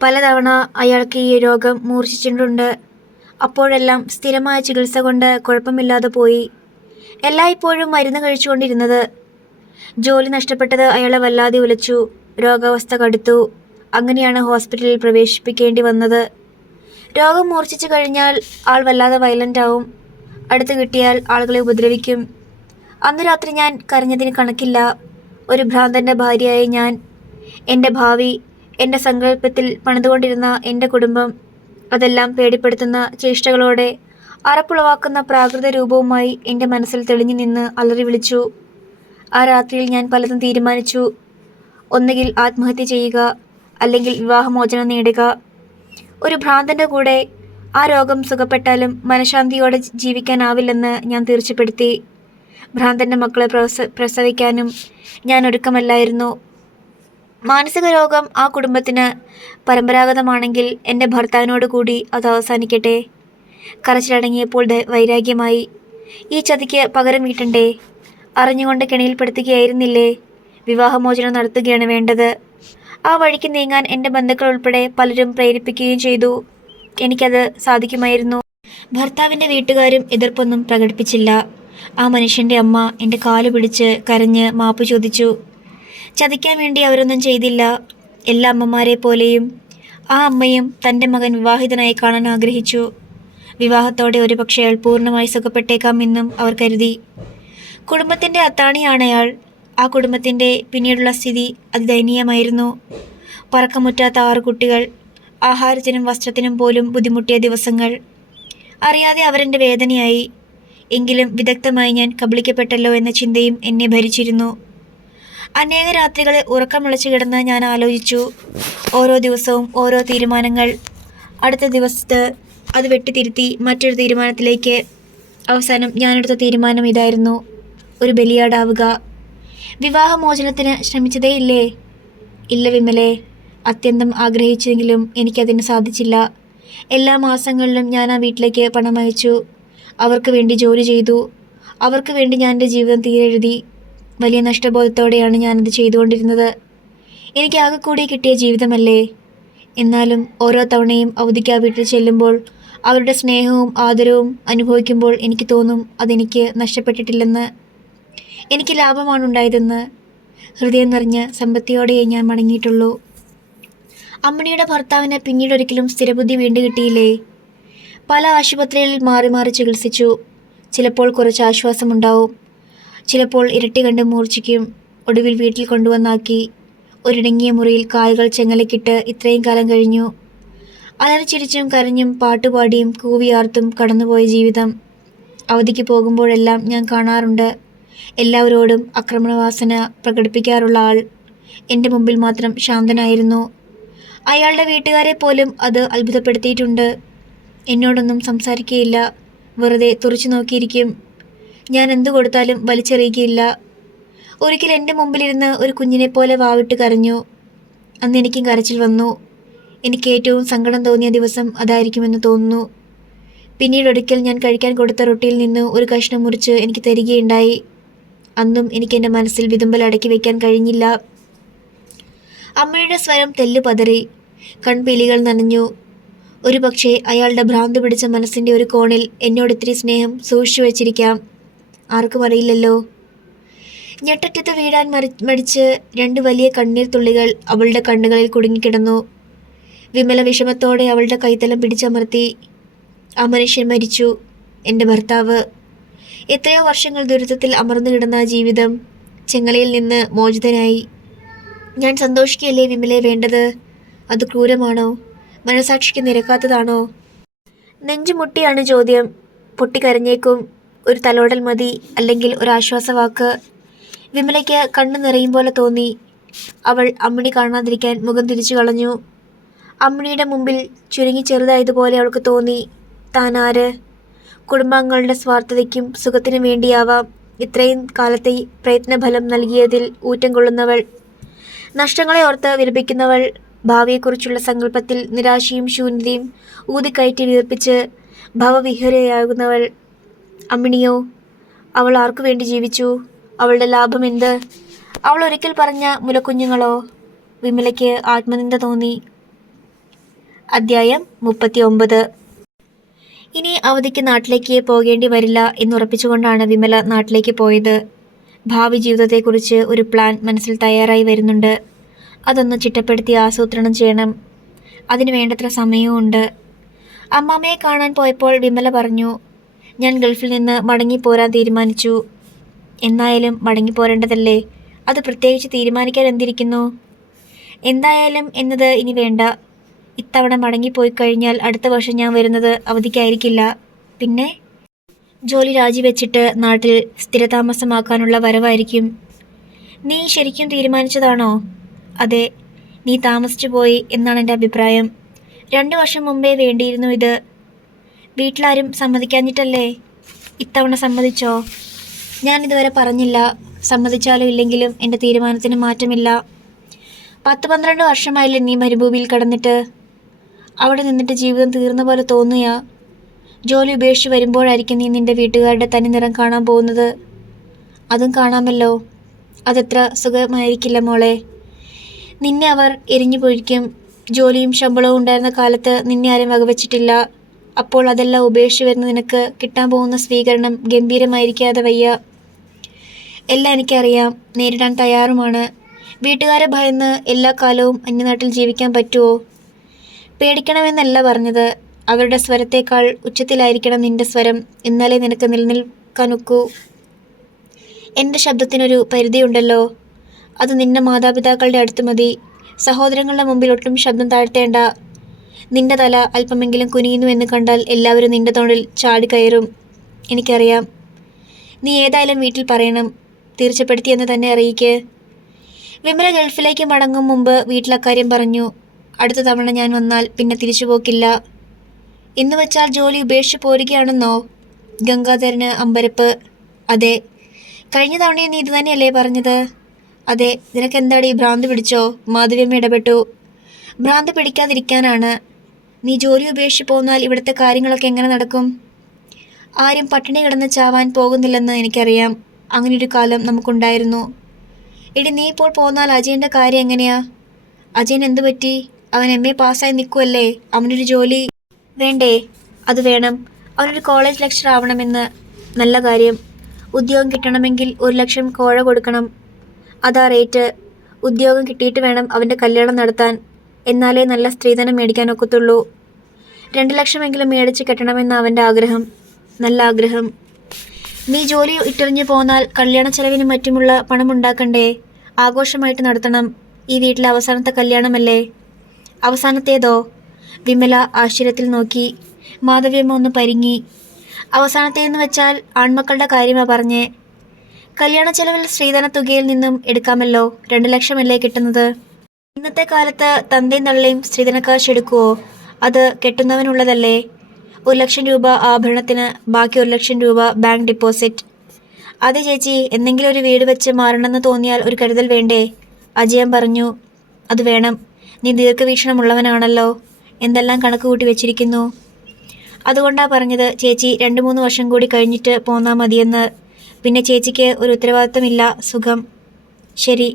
പലതവണ അയാൾക്ക് ഈ രോഗം മൂർച്ഛിച്ചിട്ടുണ്ട്. അപ്പോഴെല്ലാം സ്ഥിരമായ ചികിത്സ കൊണ്ട് കുഴപ്പമില്ലാതെ പോയി. എല്ലായ്പ്പോഴും മരുന്ന് കഴിച്ചുകൊണ്ടിരുന്നത്. ജോലി നഷ്ടപ്പെട്ടത് അയാളെ വല്ലാതെ ഉലച്ചു. രോഗാവസ്ഥ കടുത്തു. അങ്ങനെയാണ് ഹോസ്പിറ്റലിൽ പ്രവേശിപ്പിക്കേണ്ടി വന്നത്. രോഗം മൂർച്ഛിച്ചു കഴിഞ്ഞാൽ ആൾ വല്ലാതെ വയലൻ്റ് ആവും. അടുത്ത് കിട്ടിയാൽ ആളുകളെ ഉപദ്രവിക്കും. അന്ന് രാത്രി ഞാൻ കരഞ്ഞതിന് കണക്കില്ല. ഒരു ഭ്രാന്തൻ്റെ ഭാര്യയായി ഞാൻ, എൻ്റെ ഭാവി, എൻ്റെ സങ്കല്പത്തിൽ പണിതുകൊണ്ടിരുന്ന എൻ്റെ കുടുംബം, അതെല്ലാം പേടിപ്പെടുത്തുന്ന ചേഷ്ടകളോടെ അറപ്പുളവാക്കുന്ന പ്രാകൃത രൂപവുമായി എൻ്റെ മനസ്സിൽ തെളിഞ്ഞു നിന്ന് അലറി വിളിച്ചു. ആ രാത്രിയിൽ ഞാൻ പലതും തീരുമാനിച്ചു. ഒന്നുകിൽ ആത്മഹത്യ ചെയ്യുക, അല്ലെങ്കിൽ വിവാഹമോചനം നേടുക. ഒരു ഭ്രാന്തൻ്റെ കൂടെ ആ രോഗം സുഖപ്പെട്ടാലും മനഃശാന്തിയോടെ ജീവിക്കാനാവില്ലെന്ന് ഞാൻ തീർച്ചപ്പെടുത്തി. ഭ്രാന്തൻ്റെ മക്കളെ പ്രസവിക്കാനും ഞാൻ ഒരുക്കമല്ലായിരുന്നു. മാനസിക രോഗം ആ കുടുംബത്തിന് പരമ്പരാഗതമാണെങ്കിൽ എൻ്റെ ഭർത്താവിനോട് കൂടി അത് അവസാനിക്കട്ടെ. കരച്ചിലടങ്ങിയപ്പോൾ വൈരാഗ്യമായി. ഈ ചതിക്ക് പകരം വീട്ടണ്ടേ? അറിഞ്ഞുകൊണ്ട് കെണിയിൽപ്പെടുത്തുകയായിരുന്നില്ലേ? വിവാഹമോചനം നടത്തുകയാണ് വേണ്ടത്. ആ വഴിക്ക് നീങ്ങാൻ എൻ്റെ ബന്ധുക്കൾ ഉൾപ്പെടെ പലരും പ്രേരിപ്പിക്കുകയും ചെയ്തു. എനിക്കത് സാധിക്കുമായിരുന്നു. ഭർത്താവിൻ്റെ വീട്ടുകാരും എതിർപ്പൊന്നും പ്രകടിപ്പിച്ചില്ല. ആ മനുഷ്യൻ്റെ അമ്മ എൻ്റെ കാല് പിടിച്ച് കരഞ്ഞ് മാപ്പ് ചോദിച്ചു. ചതിക്കാൻ വേണ്ടി അവരൊന്നും ചെയ്തില്ല. എല്ലാ അമ്മമാരെ പോലെയും ആ അമ്മയും തൻ്റെ മകൻ വിവാഹിതനായി കാണാൻ ആഗ്രഹിച്ചു. വിവാഹത്തോടെ ഒരുപക്ഷെ അയാൾ പൂർണ്ണമായി സുഖപ്പെട്ടേക്കാമെന്നും അവർ കരുതി. കുടുംബത്തിൻ്റെ അത്താണിയാണയാൾ. ആ കുടുംബത്തിൻ്റെ പിന്നീടുള്ള സ്ഥിതി അതിദയനീയമായിരുന്നു. പറക്കമുറ്റാത്ത 6 കുട്ടികൾ, ആഹാരത്തിനും വസ്ത്രത്തിനും പോലും ബുദ്ധിമുട്ടിയ ദിവസങ്ങൾ. അറിയാതെ അവരെൻ്റെ വേദനയായി. എങ്കിലും വിദഗ്ധമായി ഞാൻ കബളിക്കപ്പെട്ടല്ലോ എന്ന ചിന്തയും എന്നെ ഭരിച്ചിരുന്നു. അനേക രാത്രികൾ ഉറക്കമുളച്ചു കിടന്ന് ഞാൻ ആലോചിച്ചു. ഓരോ ദിവസവും ഓരോ തീരുമാനങ്ങൾ. അടുത്ത ദിവസത്ത് അത് വെട്ടിത്തിരുത്തി മറ്റൊരു തീരുമാനത്തിലേക്ക്. അവസാനം ഞാനെടുത്ത തീരുമാനം ഇതായിരുന്നു: ഒരു ബലിയാടാവുക. വിവാഹമോചനത്തിന് ശ്രമിച്ചതേയില്ലേ? ഇല്ല വിമലേ. അത്യന്തം ആഗ്രഹിച്ചെങ്കിലും എനിക്കതിന് സാധിച്ചില്ല. എല്ലാ മാസങ്ങളിലും ഞാൻ ആ വീട്ടിലേക്ക് പണം അയച്ചു. അവർക്ക് വേണ്ടി ജോലി ചെയ്തു. അവർക്ക് വേണ്ടി ഞാൻ എൻ്റെ ജീവിതം തീരെഴുതി. വലിയ നഷ്ടബോധത്തോടെയാണ് ഞാനത് ചെയ്തുകൊണ്ടിരുന്നത്. എനിക്ക് ആകെ കൂടി കിട്ടിയ ജീവിതമല്ലേ. എന്നാലും ഓരോ തവണയും അവധിക്ക് ആ വീട്ടിൽ ചെല്ലുമ്പോൾ അവരുടെ സ്നേഹവും ആദരവും അനുഭവിക്കുമ്പോൾ എനിക്ക് തോന്നും അതെനിക്ക് നഷ്ടപ്പെട്ടിട്ടില്ലെന്ന്, എനിക്ക് ലാഭമാണ് ഉണ്ടായതെന്ന്. ഹൃദയം നിറഞ്ഞ സമ്പത്തിയോടെയേ ഞാൻ മടങ്ങിയിട്ടുള്ളൂ. അമ്മിണിയുടെ ഭർത്താവിന് പിന്നീടൊരിക്കലും സ്ഥിരബുദ്ധി വീണ്ടു കിട്ടിയില്ലേ. പല ആശുപത്രികളിൽ മാറി മാറി ചികിത്സിച്ചു. ചിലപ്പോൾ കുറച്ച് ആശ്വാസമുണ്ടാവും, ചിലപ്പോൾ ഇരട്ടി കണ്ട് മൂർച്ഛിക്കും. ഒടുവിൽ വീട്ടിൽ കൊണ്ടുവന്നാക്കി. ഒരിടങ്ങിയ മുറിയിൽ കാലുകൾ ചെങ്ങലക്കിട്ട് ഇത്രയും കാലം കഴിഞ്ഞു. അലറിച്ചിരിച്ചും കരഞ്ഞും പാട്ടുപാടിയും കൂവിയാർത്തും കടന്നുപോയ ജീവിതം. അവധിക്ക് പോകുമ്പോഴെല്ലാം ഞാൻ കാണാറുണ്ട്. എല്ലാവരോടും ആക്രമണവാസന പ്രകടിപ്പിക്കാറുള്ള ആൾ എൻ്റെ മുമ്പിൽ മാത്രം ശാന്തനായിരുന്നു. അയാളുടെ വീട്ടുകാരെ പോലും അത് അത്ഭുതപ്പെടുത്തിയിട്ടുണ്ട്. എന്നോടൊന്നും സംസാരിക്കുകയില്ല, വെറുതെ തുറച്ചു നോക്കിയിരിക്കും. ഞാൻ എന്തു കൊടുത്താലും വലിച്ചെറിയുകയില്ല. ഒരിക്കൽ എൻ്റെ മുമ്പിലിരുന്ന് ഒരു കുഞ്ഞിനെ പോലെ വാവിട്ട് കരഞ്ഞു. അന്ന് എനിക്കും കരച്ചിൽ വന്നു. എനിക്ക് ഏറ്റവും സങ്കടം തോന്നിയ ദിവസം അതായിരിക്കുമെന്ന് തോന്നുന്നു. പിന്നീടൊരിക്കൽ ഞാൻ കഴിക്കാൻ കൊടുത്ത റൊട്ടിയിൽ നിന്ന് ഒരു കഷ്ണം മുറിച്ച് എനിക്ക് തരികയുണ്ടായി. അന്നും എനിക്ക് എൻ്റെ മനസ്സിൽ വിതുമ്പൽ അടക്കി വയ്ക്കാൻ കഴിഞ്ഞില്ല. അമ്മയുടെ സ്വരം തെല്ലു പതറി, കൺപീലികൾ നനഞ്ഞു. ഒരു പക്ഷേ അയാളുടെ ഭ്രാന്ത് പിടിച്ച മനസ്സിൻ്റെ ഒരു കോണിൽ എന്നോടിത്തിരി സ്നേഹം സൂക്ഷിച്ചു വച്ചിരിക്കാം. ആർക്കും അറിയില്ലല്ലോ. ഞെട്ടറ്റത്ത് വീഴാൻ മടിച്ച് 2 വലിയ കണ്ണീർ തുള്ളികൾ അവളുടെ കണ്ണുകളിൽ കുടുങ്ങിക്കിടന്നു. വിമല വിഷമത്തോടെ അവളുടെ കൈത്തലം പിടിച്ചമർത്തി. ആ മനുഷ്യൻ മരിച്ചു, എൻ്റെ ഭർത്താവ്. എത്രയോ വർഷങ്ങൾ ദുരിതത്തിൽ അമർന്നു കിടന്ന ആ ജീവിതം ചെങ്ങലയിൽ നിന്ന് മോചിതനായി. ഞാൻ സന്തോഷിക്കുകയല്ലേ വിമലയെ വേണ്ടത്? അത് ക്രൂരമാണോ? മനസാക്ഷിക്ക് നിരക്കാത്തതാണോ? നെഞ്ചുമുട്ടിയാണ് ചോദ്യം. പൊട്ടിക്കരഞ്ഞേക്കും. ഒരു തലോടൽ മതി, അല്ലെങ്കിൽ ഒരാശ്വാസവാക്ക്. വിമലയ്ക്ക് കണ്ണു നിറയും പോലെ തോന്നി. അവൾ അമ്മിണി കാണാതിരിക്കാൻ മുഖം തിരിച്ചു കളഞ്ഞു. അമ്മിണിയുടെ മുമ്പിൽ ചുരുങ്ങി ചെറുതായതുപോലെ അവൾക്ക് തോന്നി. താൻ ആര്? കുടുംബാംഗങ്ങളുടെ സ്വാർത്ഥതയ്ക്കും സുഖത്തിനും വേണ്ടിയാവാം ഇത്രയും കാലത്തെ പ്രയത്നഫലം നൽകിയതിൽ ഊറ്റം കൊള്ളുന്നവൾ, നഷ്ടങ്ങളെ ഓർത്ത് വിലപിക്കുന്നവൾ, ഭാവിയെക്കുറിച്ചുള്ള സങ്കല്പത്തിൽ നിരാശയും ശൂന്യതയും ഊതിക്കയറ്റി വീർപ്പിച്ച് ഭവവിഹുരയാകുന്നവൾ. അമ്മിണിയോ? അവൾ ആർക്കു വേണ്ടി ജീവിച്ചു? അവളുടെ ലാഭം എന്ത്? അവൾ ഒരിക്കൽ പറഞ്ഞ മുലക്കുഞ്ഞുങ്ങളോ? വിമലയ്ക്ക് ആത്മനിന്ദ തോന്നി. അദ്ധ്യായം 39. ഇനി അവധിക്ക് നാട്ടിലേക്ക് പോകേണ്ടി വരില്ല എന്നുറപ്പിച്ചുകൊണ്ടാണ് വിമല നാട്ടിലേക്ക് പോയത്. ഭാവി ജീവിതത്തെക്കുറിച്ച് ഒരു പ്ലാൻ മനസ്സിൽ തയ്യാറായി വരുന്നുണ്ട്. അതൊന്ന് ചിട്ടപ്പെടുത്തി ആസൂത്രണം ചെയ്യണം. അതിന് വേണ്ടത്ര സമയവും ഉണ്ട്. അമ്മാമ്മയെ കാണാൻ പോയപ്പോൾ വിമല പറഞ്ഞു, ഞാൻ ഗൾഫിൽ നിന്ന് മടങ്ങിപ്പോരാൻ തീരുമാനിച്ചു. എന്നായാലും മടങ്ങിപ്പോരേണ്ടതല്ലേ? അത് പ്രത്യേകിച്ച് തീരുമാനിക്കാൻ എന്തിരിക്കുന്നു? എന്തായാലും എന്നത് ഇനി വേണ്ട. ഇത്തവണ മടങ്ങിപ്പോയി കഴിഞ്ഞാൽ അടുത്ത വർഷം ഞാൻ വരുന്നത് അവധിക്കായിരിക്കില്ല. പിന്നെ ജോലി രാജിവെച്ചിട്ട് നാട്ടിൽ സ്ഥിരതാമസമാക്കാനുള്ള വരവായിരിക്കും. നീ ശരിക്കും തീരുമാനിച്ചതാണോ? അതെ, നീ താമസിച്ചു പോയി എന്നാണ് എൻ്റെ അഭിപ്രായം. 2 വർഷം മുമ്പേ വേണ്ടിയിരുന്നു ഇത്. വീട്ടിലാരും സമ്മതിക്കാഞ്ഞിട്ടല്ലേ? ഇത്തവണ സമ്മതിച്ചോ? ഞാനിതുവരെ പറഞ്ഞില്ല. സമ്മതിച്ചാലും ഇല്ലെങ്കിലും എൻ്റെ തീരുമാനത്തിന് മാറ്റമില്ല. 10-12 വർഷമായില്ലേ നീ മരുഭൂമിയിൽ കടന്നിട്ട്? അവിടെ നിന്നിട്ട് ജീവിതം തീർന്ന പോലെ തോന്നുക. ജോലി ഉപേക്ഷിച്ച് വരുമ്പോഴായിരിക്കും നീ നിൻ്റെ വീട്ടുകാരുടെ തനി നിറം കാണാൻ പോകുന്നത്. അതും കാണാമല്ലോ. അതെത്ര സുഖമായിരിക്കില്ല മോളെ. നിന്നെ അവർ എരിഞ്ഞു പൊഴിക്കും. ജോലിയും ശമ്പളവും ഉണ്ടായിരുന്ന കാലത്ത് നിന്നെ ആരും വകവെച്ചിട്ടില്ല. അപ്പോൾ അതെല്ലാം ഉപേക്ഷിച്ച് വരുന്ന നിനക്ക് കിട്ടാൻ പോകുന്ന സ്വീകരണം ഗംഭീരമായിരിക്കാതെ വയ്യ. എല്ലാം എനിക്കറിയാം, നേരിടാൻ തയ്യാറുമാണ്. വീട്ടുകാരെ ഭയന്ന് എല്ലാ കാലവും അന്യനാട്ടിൽ ജീവിക്കാൻ പറ്റുമോ? പേടിക്കണമെന്നല്ല പറഞ്ഞത്. അവരുടെ സ്വരത്തേക്കാൾ ഉച്ചത്തിലായിരിക്കണം നിന്റെ സ്വരം. എന്നാലേ നിനക്ക് നിലനിൽക്കാനൊക്കൂ. എൻ്റെ ശബ്ദത്തിനൊരു പരിധിയുണ്ടല്ലോ. അത് നിന്റെ മാതാപിതാക്കളുടെ അടുത്ത് മതി. സഹോദരങ്ങളുടെ മുമ്പിൽ ഒട്ടും ശബ്ദം താഴ്ത്തേണ്ട. നിന്റെ തല അല്പമെങ്കിലും കുനിയുന്നു എന്ന് കണ്ടാൽ എല്ലാവരും നിന്റെ തോളിൽ ചാടിക്കയറും. എനിക്കറിയാം. നീ ഏതായാലും വീട്ടിൽ പറയണം. തീർച്ചപ്പെടുത്തിയെന്ന് തന്നെ അറിയിക്ക്. വിമല ഗൾഫിലേക്ക് മടങ്ങും മുമ്പ് വീട്ടിലക്കാര്യം പറഞ്ഞു. അടുത്ത തവണ ഞാൻ വന്നാൽ പിന്നെ തിരിച്ചു പോക്കില്ല. എന്ന് വെച്ചാൽ ജോലി ഉപേക്ഷിച്ച് പോരുകയാണെന്നോ? ഗംഗാധരന് അമ്പരപ്പ്. അതെ. കഴിഞ്ഞ തവണയും നീ ഇത് തന്നെയല്ലേ പറഞ്ഞത്? അതെ. നിനക്കെന്താടി ഭ്രാന്ത് പിടിച്ചോ? മാധവിയമ്മ ഇടപെട്ടു. ഭ്രാന്ത് പിടിക്കാതിരിക്കാനാണ്. നീ ജോലി ഉപേക്ഷിച്ച് പോന്നാൽ ഇവിടുത്തെ കാര്യങ്ങളൊക്കെ എങ്ങനെ നടക്കും? ആരും പട്ടിണി കിടന്ന് ചാവാൻ പോകുന്നില്ലെന്ന് എനിക്കറിയാം. അങ്ങനെയൊരു കാലം നമുക്കുണ്ടായിരുന്നു. എടി, നീ ഇപ്പോൾ പോന്നാൽ അജയൻ്റെ കാര്യം എങ്ങനെയാ? അജയൻ എന്തു പറ്റി? അവൻ MA പാസ്സായി നിൽക്കുമല്ലേ? അവനൊരു ജോലി വേണ്ടേ? അത് വേണം. അവനൊരു കോളേജ് ലെക്ചർ ആവണമെന്ന്. നല്ല കാര്യം. ഉദ്യോഗം കിട്ടണമെങ്കിൽ 1,00,000 കോഴ കൊടുക്കണം. അതാ റേറ്റ്. ഉദ്യോഗം കിട്ടിയിട്ട് വേണം അവൻ്റെ കല്യാണം നടത്താൻ. എന്നാലേ നല്ല സ്ത്രീധനം മേടിക്കാൻ ഒക്കത്തുള്ളൂ. 2,00,000 മേടിച്ച് കെട്ടണമെന്ന് അവൻ്റെ ആഗ്രഹം. നല്ല ആഗ്രഹം. നീ ജോലി ഇട്ടെറിഞ്ഞു പോന്നാൽ കല്യാണ ചെലവിനും മറ്റുമുള്ള പണം ഉണ്ടാക്കണ്ടേ? ആഘോഷമായിട്ട് നടത്തണം. ഈ വീട്ടിലെ അവസാനത്തെ കല്യാണമല്ലേ? അവസാനത്തേതോ? വിമല ആശ്ചര്യത്തിൽ നോക്കി. മാധവിയമ്മ ഒന്ന് പരിങ്ങി. അവസാനത്തേന്ന് വെച്ചാൽ ആൺമക്കളുടെ കാര്യമാ പറഞ്ഞേ. കല്യാണ ചെലവിൽ സ്ത്രീധന തുകയിൽ നിന്നും എടുക്കാമല്ലോ. 2,00,000 കിട്ടുന്നത്. ഇന്നത്തെ കാലത്ത് തന്തയും തള്ളയും സ്ത്രീധനക്കാശ് എടുക്കുവോ? അത് കെട്ടുന്നവനുള്ളതല്ലേ. 1,00,000 രൂപ ആഭരണത്തിന്, ബാക്കി 1,00,000 രൂപ ബാങ്ക് ഡിപ്പോസിറ്റ്. അതെ ചേച്ചി, എന്തെങ്കിലും ഒരു വീട് വെച്ച് മാറണമെന്ന് തോന്നിയാൽ ഒരു കരുതൽ വേണ്ടേ? അജയൻ പറഞ്ഞു. അത് വേണം. നീ ദീർഘവീക്ഷണമുള്ളവനാണല്ലോ. എന്തെല്ലാം കണക്ക് കൂട്ടി വെച്ചിരിക്കുന്നു. അതുകൊണ്ടാ പറഞ്ഞത് ചേച്ചി 2-3 വർഷം കൂടി കഴിഞ്ഞിട്ട് പോന്നാൽ മതിയെന്ന്. പിന്നെ ചേച്ചിക്ക് ഒരു ഉത്തരവാദിത്തമില്ല. സുഖം. ശരി,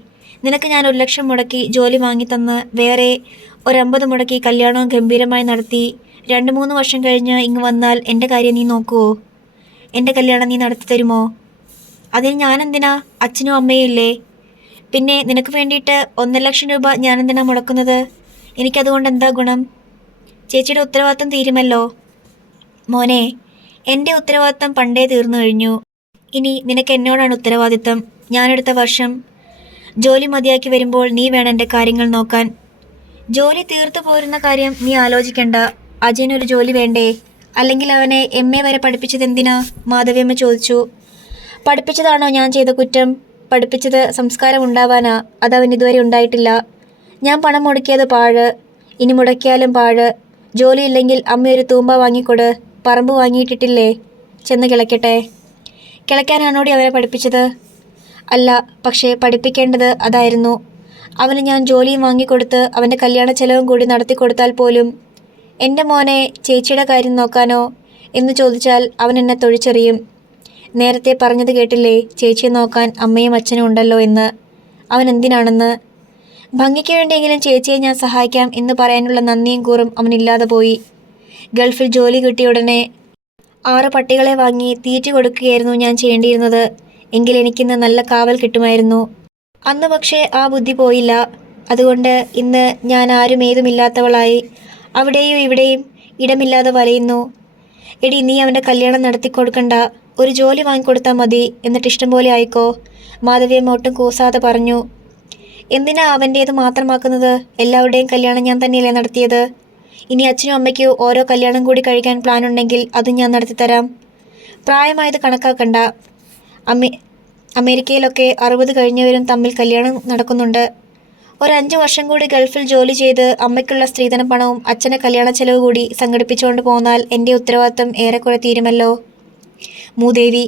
നിനക്ക് ഞാൻ 1,00,000 മുടക്കി ജോലി വാങ്ങിത്തന്ന് വേറെ ഒരു 50 മുടക്കി കല്യാണവും ഗംഭീരമായി നടത്തി 2-3 വർഷം കഴിഞ്ഞ് ഇങ്ങ് വന്നാൽ എൻ്റെ കാര്യം നീ നോക്കുവോ? എൻ്റെ കല്യാണം നീ നടത്തി തരുമോ? അതിന് ഞാനെന്തിനാ? അച്ഛനും അമ്മയും ഇല്ലേ? പിന്നെ നിനക്ക് വേണ്ടിയിട്ട് 1,00,000 രൂപ ഞാനെന്തിനാ മുടക്കുന്നത്? എനിക്കതുകൊണ്ട് എന്താ ഗുണം? ചേച്ചിയുടെ ഉത്തരവാദിത്തം തീരുമല്ലോ. മോനെ, എൻ്റെ ഉത്തരവാദിത്തം പണ്ടേ തീർന്നു കഴിഞ്ഞു. ഇനി നിനക്ക് എന്നോടാണ് ഉത്തരവാദിത്തം. ഞാനെടുത്ത വർഷം ജോലി മതിയാക്കി വരുമ്പോൾ നീ വേണം എൻ്റെ കാര്യങ്ങൾ നോക്കാൻ. ജോലി തീർത്തു പോരുന്ന കാര്യം നീ ആലോചിക്കണ്ട. അജയനൊരു ജോലി വേണ്ടേ? അല്ലെങ്കിൽ അവനെ MA വരെ പഠിപ്പിച്ചത് എന്തിനാ? മാധവിയമ്മ ചോദിച്ചു. പഠിപ്പിച്ചതാണോ ഞാൻ ചെയ്ത കുറ്റം? പഠിപ്പിച്ചത് സംസ്കാരം ഉണ്ടാവാനാ. അതവൻ ഇതുവരെ ഉണ്ടായിട്ടില്ല. ഞാൻ പണം മുടക്കിയത് പാഴ്. ഇനി മുടക്കിയാലും പാഴ്. ജോലിയില്ലെങ്കിൽ അമ്മയൊരു തൂമ്പ വാങ്ങിക്കൊട്. പറമ്പ് വാങ്ങിയിട്ടിട്ടില്ലേ? ചെന്ന് കിളയ്ക്കട്ടെ. കിളയ്ക്കാനാണോടി അവനെ പഠിപ്പിച്ചത്? അല്ല, പക്ഷേ പഠിപ്പിക്കേണ്ടത് അതായിരുന്നു. അവന് ഞാൻ ജോലിയും വാങ്ങിക്കൊടുത്ത് അവൻ്റെ കല്യാണ ചെലവും കൂടി നടത്തിക്കൊടുത്താൽ പോലും എൻ്റെ മോനെ ചേച്ചിയുടെ കാര്യം നോക്കാനോ എന്ന് ചോദിച്ചാൽ അവൻ എന്നെ തൊഴിച്ചെറിയും. നേരത്തെ പറഞ്ഞത് കേട്ടില്ലേ, ചേച്ചിയെ നോക്കാൻ അമ്മയും അച്ഛനും ഉണ്ടല്ലോ എന്ന്. അവൻ എന്തിനാണെന്ന്. ഭംഗിക്ക് വേണ്ടിയെങ്കിലും ചേച്ചിയെ ഞാൻ സഹായിക്കാം എന്ന് പറയാനുള്ള നന്ദിയും കൂറും അവനില്ലാതെ പോയി. ഗൾഫിൽ ജോലി കിട്ടിയ ഉടനെ 6 പട്ടികളെ വാങ്ങി തീറ്റ കൊടുക്കുകയായിരുന്നു ഞാൻ ചെയ്യേണ്ടിയിരുന്നത്. എങ്കിൽ എനിക്കിന്ന് നല്ല കാവൽ കിട്ടുമായിരുന്നു. അന്ന് പക്ഷേ ആ ബുദ്ധി പോയില്ല. അതുകൊണ്ട് ഇന്ന് ഞാൻ ആരും ഏതുമില്ലാത്തവളായി അവിടെയും ഇവിടെയും ഇടമില്ലാതെ വലയുന്നു. എടി, നീ അവൻ്റെ കല്യാണം നടത്തിക്കൊടുക്കണ്ട. ഒരു ജോലി വാങ്ങിക്കൊടുത്താൽ മതി. എന്നിട്ട് ഇഷ്ടം പോലെ ആയിക്കോ. മാധവിയമ്മ ഒട്ടും കൂസാതെ പറഞ്ഞു. എന്തിനാ അവൻ്റേത് മാത്രമാക്കുന്നത്? എല്ലാവരുടെയും കല്യാണം ഞാൻ തന്നെയല്ലേ നടത്തിയത്. ഇനി അച്ഛനും അമ്മയ്ക്കും ഓരോ കല്യാണം കൂടി കഴിക്കാൻ പ്ലാനുണ്ടെങ്കിൽ അതും ഞാൻ നടത്തിത്തരാം. പ്രായമായത് കണക്കാക്കണ്ട. അമേരിക്കയിലൊക്കെ 60 കഴിഞ്ഞവരും തമ്മിൽ കല്യാണം നടക്കുന്നുണ്ട്. ഒരു 5 വർഷം കൂടി ഗൾഫിൽ ജോലി ചെയ്ത് അമ്മയ്ക്കുള്ള സ്ത്രീധന പണവും അച്ഛൻ്റെ കല്യാണ ചെലവ് കൂടി സംഘടിപ്പിച്ചുകൊണ്ട് പോന്നാൽ എൻ്റെ ഉത്തരവാദിത്തം ഏറെക്കുറെ തീരുമല്ലോ. മൂദേവി,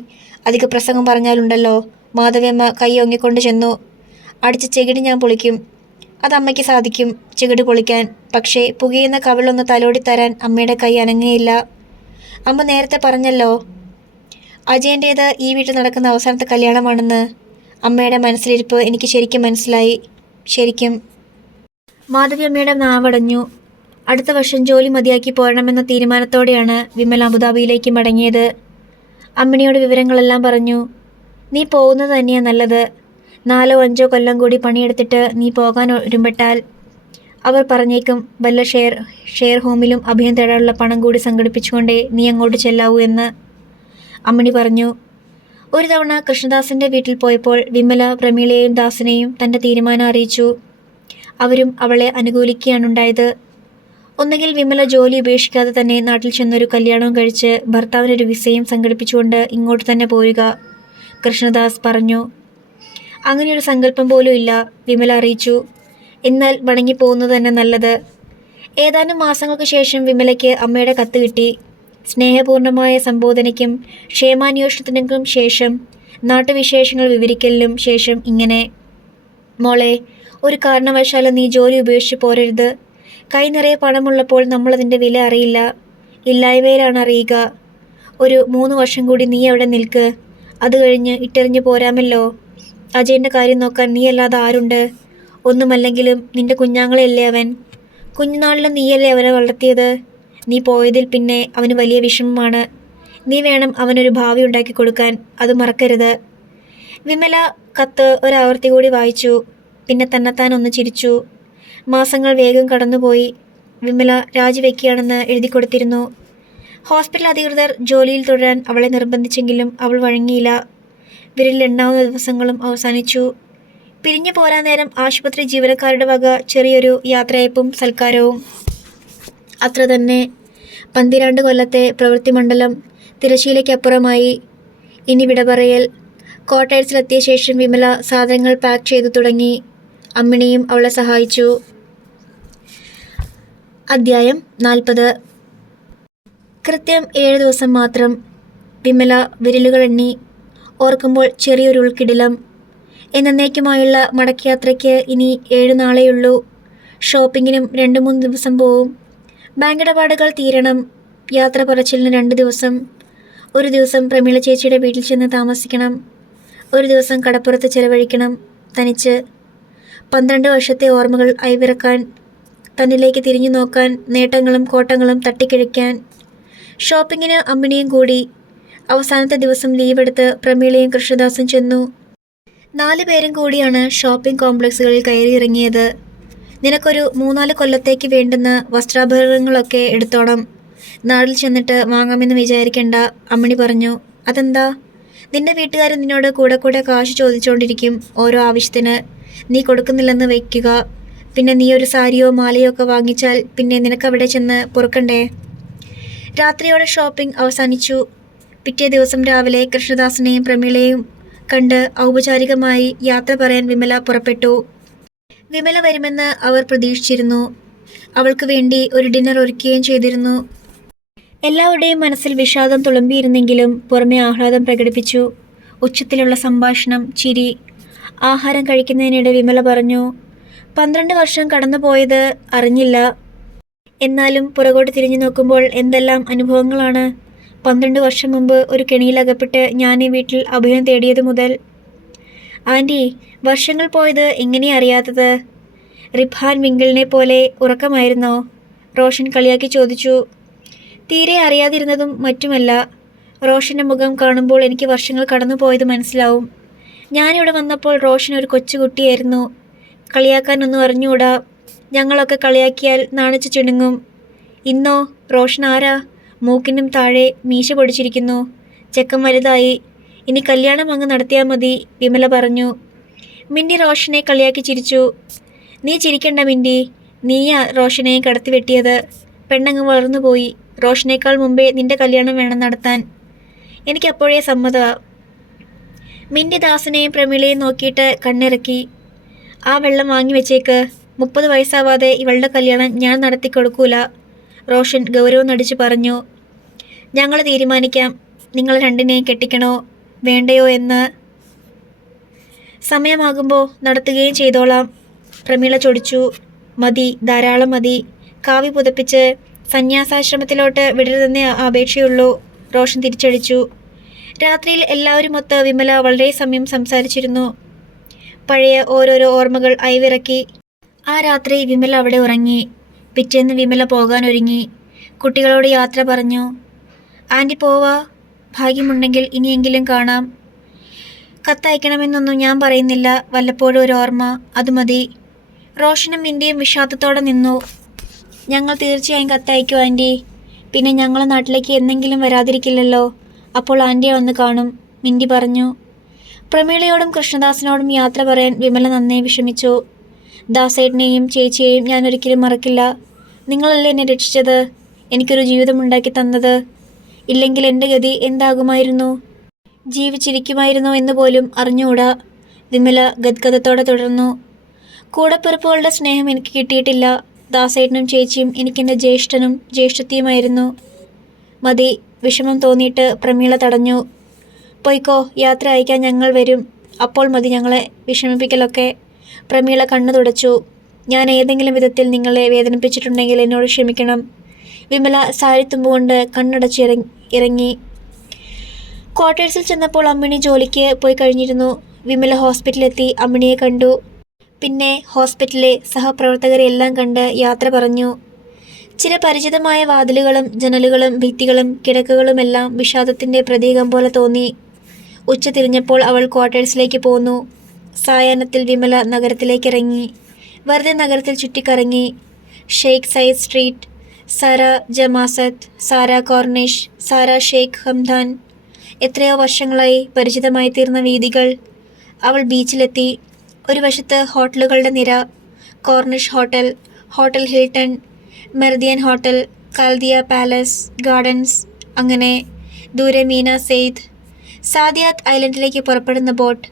അധിക പ്രസംഗം പറഞ്ഞാലുണ്ടല്ലോ. മാധവിയമ്മ കൈ ഒങ്ങിക്കൊണ്ട് ചെന്നു. അടിച്ച് ചെകിടി ഞാൻ പൊളിക്കും. അതമ്മയ്ക്ക് സാധിക്കും, ചെകിടി പൊളിക്കാൻ. പക്ഷേ പുകയുന്ന കവിളൊന്ന് തലോടി തരാൻ അമ്മയുടെ കൈ അനങ്ങുകയില്ല. അമ്മ നേരത്തെ പറഞ്ഞല്ലോ അജയൻ്റേത് ഈ വീട്ടിൽ നടക്കുന്ന അവസാനത്തെ കല്യാണമാണെന്ന്. അമ്മയുടെ മനസ്സിലിരിപ്പ് എനിക്ക് ശരിക്കും മനസ്സിലായി. ശരിക്കും. മാധവിയമ്മയുടെ നാവടഞ്ഞു. അടുത്ത വർഷം ജോലി മതിയാക്കി പോരണമെന്ന തീരുമാനത്തോടെയാണ് വിമല അബുദാബിയിലേക്ക് മടങ്ങിയത്. അമ്മിണിയോട് വിവരങ്ങളെല്ലാം പറഞ്ഞു. നീ പോകുന്നത് തന്നെയാണ് നല്ലത്. 4-5 കൊല്ലം കൂടി പണിയെടുത്തിട്ട് നീ പോകാൻ ഒരുമ്പെട്ടാൽ അവർ പറഞ്ഞേക്കും വല്ല ഷെയർ ഹോമിലും അഭയം തേടാനുള്ള പണം കൂടി സംഘടിപ്പിച്ചുകൊണ്ടേ നീ അങ്ങോട്ട് ചെല്ലാവൂ എന്ന്. അമ്മിണി പറഞ്ഞു. ഒരു തവണ കൃഷ്ണദാസിൻ്റെ വീട്ടിൽ പോയപ്പോൾ വിമല പ്രമീളയെയും ദാസിനെയും തൻ്റെ തീരുമാനം അറിയിച്ചു. അവരും അവളെ അനുകൂലിക്കുകയാണുണ്ടായത്. ഒന്നുകിൽ വിമല ജോലി ഉപേക്ഷിക്കാതെ തന്നെ നാട്ടിൽ ചെന്നൊരു കല്യാണവും കഴിച്ച് ഭർത്താവിനൊരു വിസയും സംഘടിപ്പിച്ചുകൊണ്ട് ഇങ്ങോട്ട് തന്നെ പോരുക, കൃഷ്ണദാസ് പറഞ്ഞു. അങ്ങനെയൊരു സങ്കല്പം പോലും ഇല്ല, വിമല അറിയിച്ചു. എന്നാൽ മടങ്ങിപ്പോകുന്നത് തന്നെ നല്ലത്. ഏതാനും മാസങ്ങൾക്ക് ശേഷം വിമലയ്ക്ക് അമ്മയുടെ കത്ത് കിട്ടി. സ്നേഹപൂർണമായ സംബോധനയ്ക്കും ക്ഷേമാന്വേഷണത്തിനും ശേഷം നാട്ടുവിശേഷങ്ങൾ വിവരിക്കലിനും ശേഷം ഇങ്ങനെ: മോളെ, ഒരു കാരണവശാലും നീ ജോലി ഉപേക്ഷിച്ച് പോരരുത്. കൈ നിറയെ പണമുള്ളപ്പോൾ നമ്മളതിൻ്റെ വില അറിയില്ല, ഇല്ലായ്മയിലാണ് അറിയുക. ഒരു 3 വർഷം കൂടി നീ അവിടെ നിൽക്ക്. അത് കഴിഞ്ഞ് ഇട്ടെറിഞ്ഞു പോരാമല്ലോ. അജയൻ്റെ കാര്യം നോക്കാൻ നീയല്ലാതെ ആരുണ്ട്? ഒന്നുമല്ലെങ്കിലും നിന്റെ കുഞ്ഞാങ്ങളെയല്ലേ അവൻ. കുഞ്ഞുനാളിലും നീയല്ലേ അവനെ വളർത്തിയത്. നീ പോയതിൽ പിന്നെ അവന് വലിയ വിഷമമാണ്. നീ വേണം അവനൊരു ഭാവി ഉണ്ടാക്കി കൊടുക്കാൻ, അത് മറക്കരുത്. വിമല കത്ത് ഒരാവർത്തി കൂടി വായിച്ചു. പിന്നെ തന്നെത്താൻ ഒന്ന് ചിരിച്ചു. മാസങ്ങൾ വേഗം കടന്നുപോയി. വിമല രാജിവെക്കുകയാണെന്ന് എഴുതി കൊടുത്തിരുന്നു. ഹോസ്പിറ്റൽ അധികൃതർ ജോലിയിൽ തുടരാൻ അവളെ നിർബന്ധിച്ചെങ്കിലും അവൾ വഴങ്ങിയില്ല. വിരലിലെണ്ണാവുന്ന ദിവസങ്ങളും അവസാനിച്ചു. പിരിഞ്ഞു പോരാൻ നേരം ആശുപത്രി ജീവനക്കാരുടെ വക ചെറിയൊരു യാത്രയയപ്പും സൽക്കാരവും. അത്ര തന്നെ. 12 കൊല്ലത്തെ പ്രവൃത്തിമണ്ഡലം തിരശ്ശീലയ്ക്കപ്പുറമായി. ഇനി വിട പറയൽ. ക്വാർട്ടേഴ്സിലെത്തിയ ശേഷം വിമല സാധനങ്ങൾ പാക്ക് ചെയ്തു തുടങ്ങി. അമ്മിണിയും അവളെ സഹായിച്ചു. അധ്യായം 40. കൃത്യം 7 ദിവസം മാത്രം. വിമല വിരലുകൾ എണ്ണി. ഓർക്കുമ്പോൾ ചെറിയൊരു ഉൾക്കിടിലം. എന്നേക്കുമായുള്ള മടക്കയാത്രയ്ക്ക് ഇനി 7 നാളെയുള്ളൂ. ഷോപ്പിങ്ങിനും 2-3 ദിവസം പോവും. ബാങ്കിടപാടുകൾ തീരണം. യാത്ര പറച്ചിലിന് 2 ദിവസം. ഒരു ദിവസം പ്രമീള ചേച്ചിയുടെ വീട്ടിൽ ചെന്ന് താമസിക്കണം. ഒരു ദിവസം കടപ്പുറത്ത് ചെലവഴിക്കണം, തനിച്ച്. 12 വർഷത്തെ ഓർമ്മകൾ അയവിറക്കാൻ, തന്നിലേക്ക് തിരിഞ്ഞു നോക്കാൻ, നേട്ടങ്ങളും കോട്ടങ്ങളും തട്ടിക്കിഴിക്കാൻ. ഷോപ്പിങ്ങിന് അമ്മിണിയും കൂടി. അവസാനത്തെ ദിവസം ലീവെടുത്ത് പ്രമീളയും കൃഷ്ണദാസും ചെന്നു. 4 പേരും കൂടിയാണ് ഷോപ്പിംഗ് കോംപ്ലക്സുകളിൽ കയറിയിറങ്ങിയത്. നിനക്കൊരു 3-4 കൊല്ലത്തേക്ക് വേണ്ടുന്ന വസ്ത്രാഭരണങ്ങളൊക്കെ എടുത്തോണം. നാട്ടിൽ ചെന്നിട്ട് വാങ്ങാമെന്ന് വിചാരിക്കണ്ട, അമ്മിണി പറഞ്ഞു. അതെന്താ? നിന്റെ വീട്ടുകാർ നിന്നോട് കൂടെ കൂടെ കാശ് ചോദിച്ചുകൊണ്ടിരിക്കും ഓരോ ആവശ്യത്തിന്. നീ കൊടുക്കുന്നില്ലെന്ന് വയ്ക്കുക. പിന്നെ നീ ഒരു സാരിയോ മാലയോ ഒക്കെ വാങ്ങിച്ചാൽ പിന്നെ നിനക്കവിടെ ചെന്ന് പൊറുക്കണ്ടേ? രാത്രിയോടെ ഷോപ്പിംഗ് അവസാനിച്ചു. പിറ്റേ ദിവസം രാവിലെ കൃഷ്ണദാസിനെയും പ്രമീളയെയും കണ്ട് ഔപചാരികമായി യാത്ര പറയാൻ വിമല പുറപ്പെട്ടു. വിമല വരുമെന്ന് അവർ പ്രതീക്ഷിച്ചിരുന്നു. അവൾക്ക് വേണ്ടി ഒരു ഡിന്നർ ഒരുക്കുകയും ചെയ്തിരുന്നു. എല്ലാവരുടെയും മനസ്സിൽ വിഷാദം തുളുമ്പിയിരുന്നെങ്കിലും പുറമെ ആഹ്ലാദം പ്രകടിപ്പിച്ചു. ഉച്ചത്തിലുള്ള സംഭാഷണം, ചിരി. ആഹാരം കഴിക്കുന്നതിനിടെ വിമല പറഞ്ഞു, 12 വർഷം കടന്നുപോയത് അറിഞ്ഞില്ല. എന്നാലും പുറകോട്ട് തിരിഞ്ഞു നോക്കുമ്പോൾ എന്തെല്ലാം അനുഭവങ്ങളാണ്. 12 വർഷം മുമ്പ് ഒരു കെണിയിലകപ്പെട്ട് ഞാൻ ഈ വീട്ടിൽ അഭയം തേടിയത് മുതൽ. ആൻറ്റി, വർഷങ്ങൾ പോയത് എങ്ങനെയാ അറിയാത്തത്? റിബ്ഹാൻ വിങ്കിളിനെ പോലെ ഉറക്കമായിരുന്നോ? റോഷൻ കളിയാക്കി ചോദിച്ചു. തീരെ അറിയാതിരുന്നതും മറ്റുമല്ല. റോഷൻ്റെ മുഖം കാണുമ്പോൾ എനിക്ക് വർഷങ്ങൾ കടന്നുപോയത് മനസ്സിലാവും. ഞാനിവിടെ വന്നപ്പോൾ റോഷൻ ഒരു കൊച്ചുകുട്ടിയായിരുന്നു. കളിയാക്കാനൊന്നും അറിഞ്ഞുകൂടാ. ഞങ്ങളൊക്കെ കളിയാക്കിയാൽ നാണിച്ചു ചിണുങ്ങും. ഇന്നോ റോഷൻ ആരാ? മൂക്കിനും താഴെ മീശ പൊടിച്ചിരിക്കുന്നു. ചെക്കൻ വലുതായി. ഇനി കല്യാണം അങ്ങ് നടത്തിയാൽ മതി, വിമല പറഞ്ഞു. മിണ്ടി റോഷനെ കളിയാക്കി ചിരിച്ചു. നീ ചിരിക്കണ്ട മിണ്ടി. നീയാ റോഷനെ കടത്തി വെട്ടിയത്. പെണ്ണങ്ങ് വളർന്നുപോയി. റോഷനേക്കാൾ മുമ്പേ നിന്റെ കല്യാണം വേണം നടത്താൻ. എനിക്കപ്പോഴേ സമ്മതമാ. മിണ്ടി ദാസിനെയും പ്രമീളയെയും നോക്കിയിട്ട് കണ്ണിറക്കി. ആ വെള്ളം വാങ്ങി വെച്ചേക്ക്. 30 വയസ്സാവാതെ ഇവളുടെ കല്യാണം ഞാൻ നടത്തി കൊടുക്കൂല, റോഷൻ ഗൗരവം നടിച്ചു പറഞ്ഞു. ഞങ്ങൾ തീരുമാനിക്കാം നിങ്ങൾ രണ്ടിനെയും കെട്ടിക്കണോ വേണ്ടയോ എന്ന്. സമയമാകുമ്പോൾ നടത്തുകയും ചെയ്തോളാം, പ്രമീള ചൊടിച്ചു. മതി, ധാരാളം മതി. കാവി പുതപ്പിച്ച് സന്യാസാശ്രമത്തിലോട്ട് വിടരുതെന്നേ അപേക്ഷയുള്ളൂ, റോഷൻ തിരിച്ചടിച്ചു. രാത്രിയിൽ എല്ലാവരുമൊത്ത് വിമല വളരെ സമയം സംസാരിച്ചിരുന്നു. പഴയ ഓരോരോ ഓർമ്മകൾ അയവിറക്കി. ആ രാത്രി വിമല അവിടെ ഉറങ്ങി. പിറ്റേന്ന് വിമല പോകാനൊരുങ്ങി. കുട്ടികളോട് യാത്ര പറഞ്ഞു. ആൻറ്റി പോവാ, ഭാഗ്യമുണ്ടെങ്കിൽ ഇനിയെങ്കിലും കാണാം. കത്തയക്കണമെന്നൊന്നും ഞാൻ പറയുന്നില്ല, വല്ലപ്പോഴും ഒരു ഓർമ്മ, അത് മതി. റോഷനും മിണ്ടിയും വിഷാദത്തോടെ നിന്നു. ഞങ്ങൾ തീർച്ചയായും കത്തയക്കും ആൻറ്റി. പിന്നെ ഞങ്ങളെ നാട്ടിലേക്ക് എന്നെങ്കിലും വരാതിരിക്കില്ലല്ലോ, അപ്പോൾ ആൻറ്റിയെ വന്ന് കാണും, മിണ്ടി പറഞ്ഞു. പ്രമീളയോടും കൃഷ്ണദാസിനോടും യാത്ര പറയാൻ വിമല നന്നേ വിഷമിച്ചു. ദാസേട്ടനെയും ചേച്ചിയെയും ഞാൻ ഒരിക്കലും മറക്കില്ല. നിങ്ങളല്ലേ എന്നെ രക്ഷിച്ചത്, എനിക്കൊരു ജീവിതമുണ്ടാക്കി തന്നത്. ഇല്ലെങ്കിൽ എൻ്റെ ഗതി എന്താകുമായിരുന്നു? ജീവിച്ചിരിക്കുമായിരുന്നോ എന്ന് പോലും അറിഞ്ഞുകൂടാ, വിമല ഗദ്ഗദത്തോടെ തുടർന്നു. കൂടപ്പിറപ്പുകളുടെ സ്നേഹം എനിക്ക് കിട്ടിയിട്ടില്ല. ദാസേട്ടനും ചേച്ചിയും എനിക്കെൻ്റെ ജ്യേഷ്ഠനും ജ്യേഷ്ഠത്തിയുമായിരുന്നു. മതി, വിഷമം തോന്നിയിട്ട് പ്രമീള തടഞ്ഞു. പൊയ്ക്കോ, യാത്ര അയക്കാൻ ഞങ്ങൾ വരും, അപ്പോൾ മതി ഞങ്ങളെ വിഷമിപ്പിക്കലൊക്കെ. പ്രമീള കണ്ണു തുടച്ചു. ഞാൻ ഏതെങ്കിലും വിധത്തിൽ നിങ്ങളെ വേദനിപ്പിച്ചിട്ടുണ്ടെങ്കിൽ എന്നോട് ക്ഷമിക്കണം. വിമല സാരിത്തുമ്പുകൊണ്ട് കണ്ണടച്ച് ഇറങ്ങി. ക്വാർട്ടേഴ്സിൽ ചെന്നപ്പോൾ അമ്മിണി ജോലിക്ക് പോയി കഴിഞ്ഞിരുന്നു. വിമല ഹോസ്പിറ്റലിലെത്തി അമ്മിണിയെ കണ്ടു. പിന്നെ ഹോസ്പിറ്റലിലെ സഹപ്രവർത്തകരെ എല്ലാം കണ്ട് യാത്ര പറഞ്ഞു. ചില പരിചിതമായ വാതിലുകളും ജനലുകളും ഭിത്തികളും കിടക്കുകളുമെല്ലാം വിഷാദത്തിൻ്റെ പ്രതീകം പോലെ തോന്നി. ഉച്ച തിരിഞ്ഞപ്പോൾ അവൾ ക്വാർട്ടേഴ്സിലേക്ക് പോന്നു. സായാഹ്നത്തിൽ വിമല നഗരത്തിലേക്കിറങ്ങി. വെറുതെ നഗരത്തിൽ ചുറ്റിക്കറങ്ങി. ഷെയ്ഖ് സയ്യിദ് സ്ട്രീറ്റ്, സാര ജമാസത്ത്, സാര കോർണിഷ്, സാര ഷെയ്ഖ് ഹംദാൻ, എത്രയോ വർഷങ്ങളായി പരിചിതമായി തീർന്ന വീഥികൾ. അവൾ ബീച്ചിലെത്തി. ഒരു വശത്ത് ഹോട്ടലുകളുടെ നിര. Corniche hotel, hotel Hilton, Meridien hotel, Khalidiya palace, gardens. അങ്ങനെ ദൂരെ മീന സെയ്ദ്. സാദിയാത്ത് ഐലൻഡിലേക്ക് പുറപ്പെടുന്ന ബോട്ട്.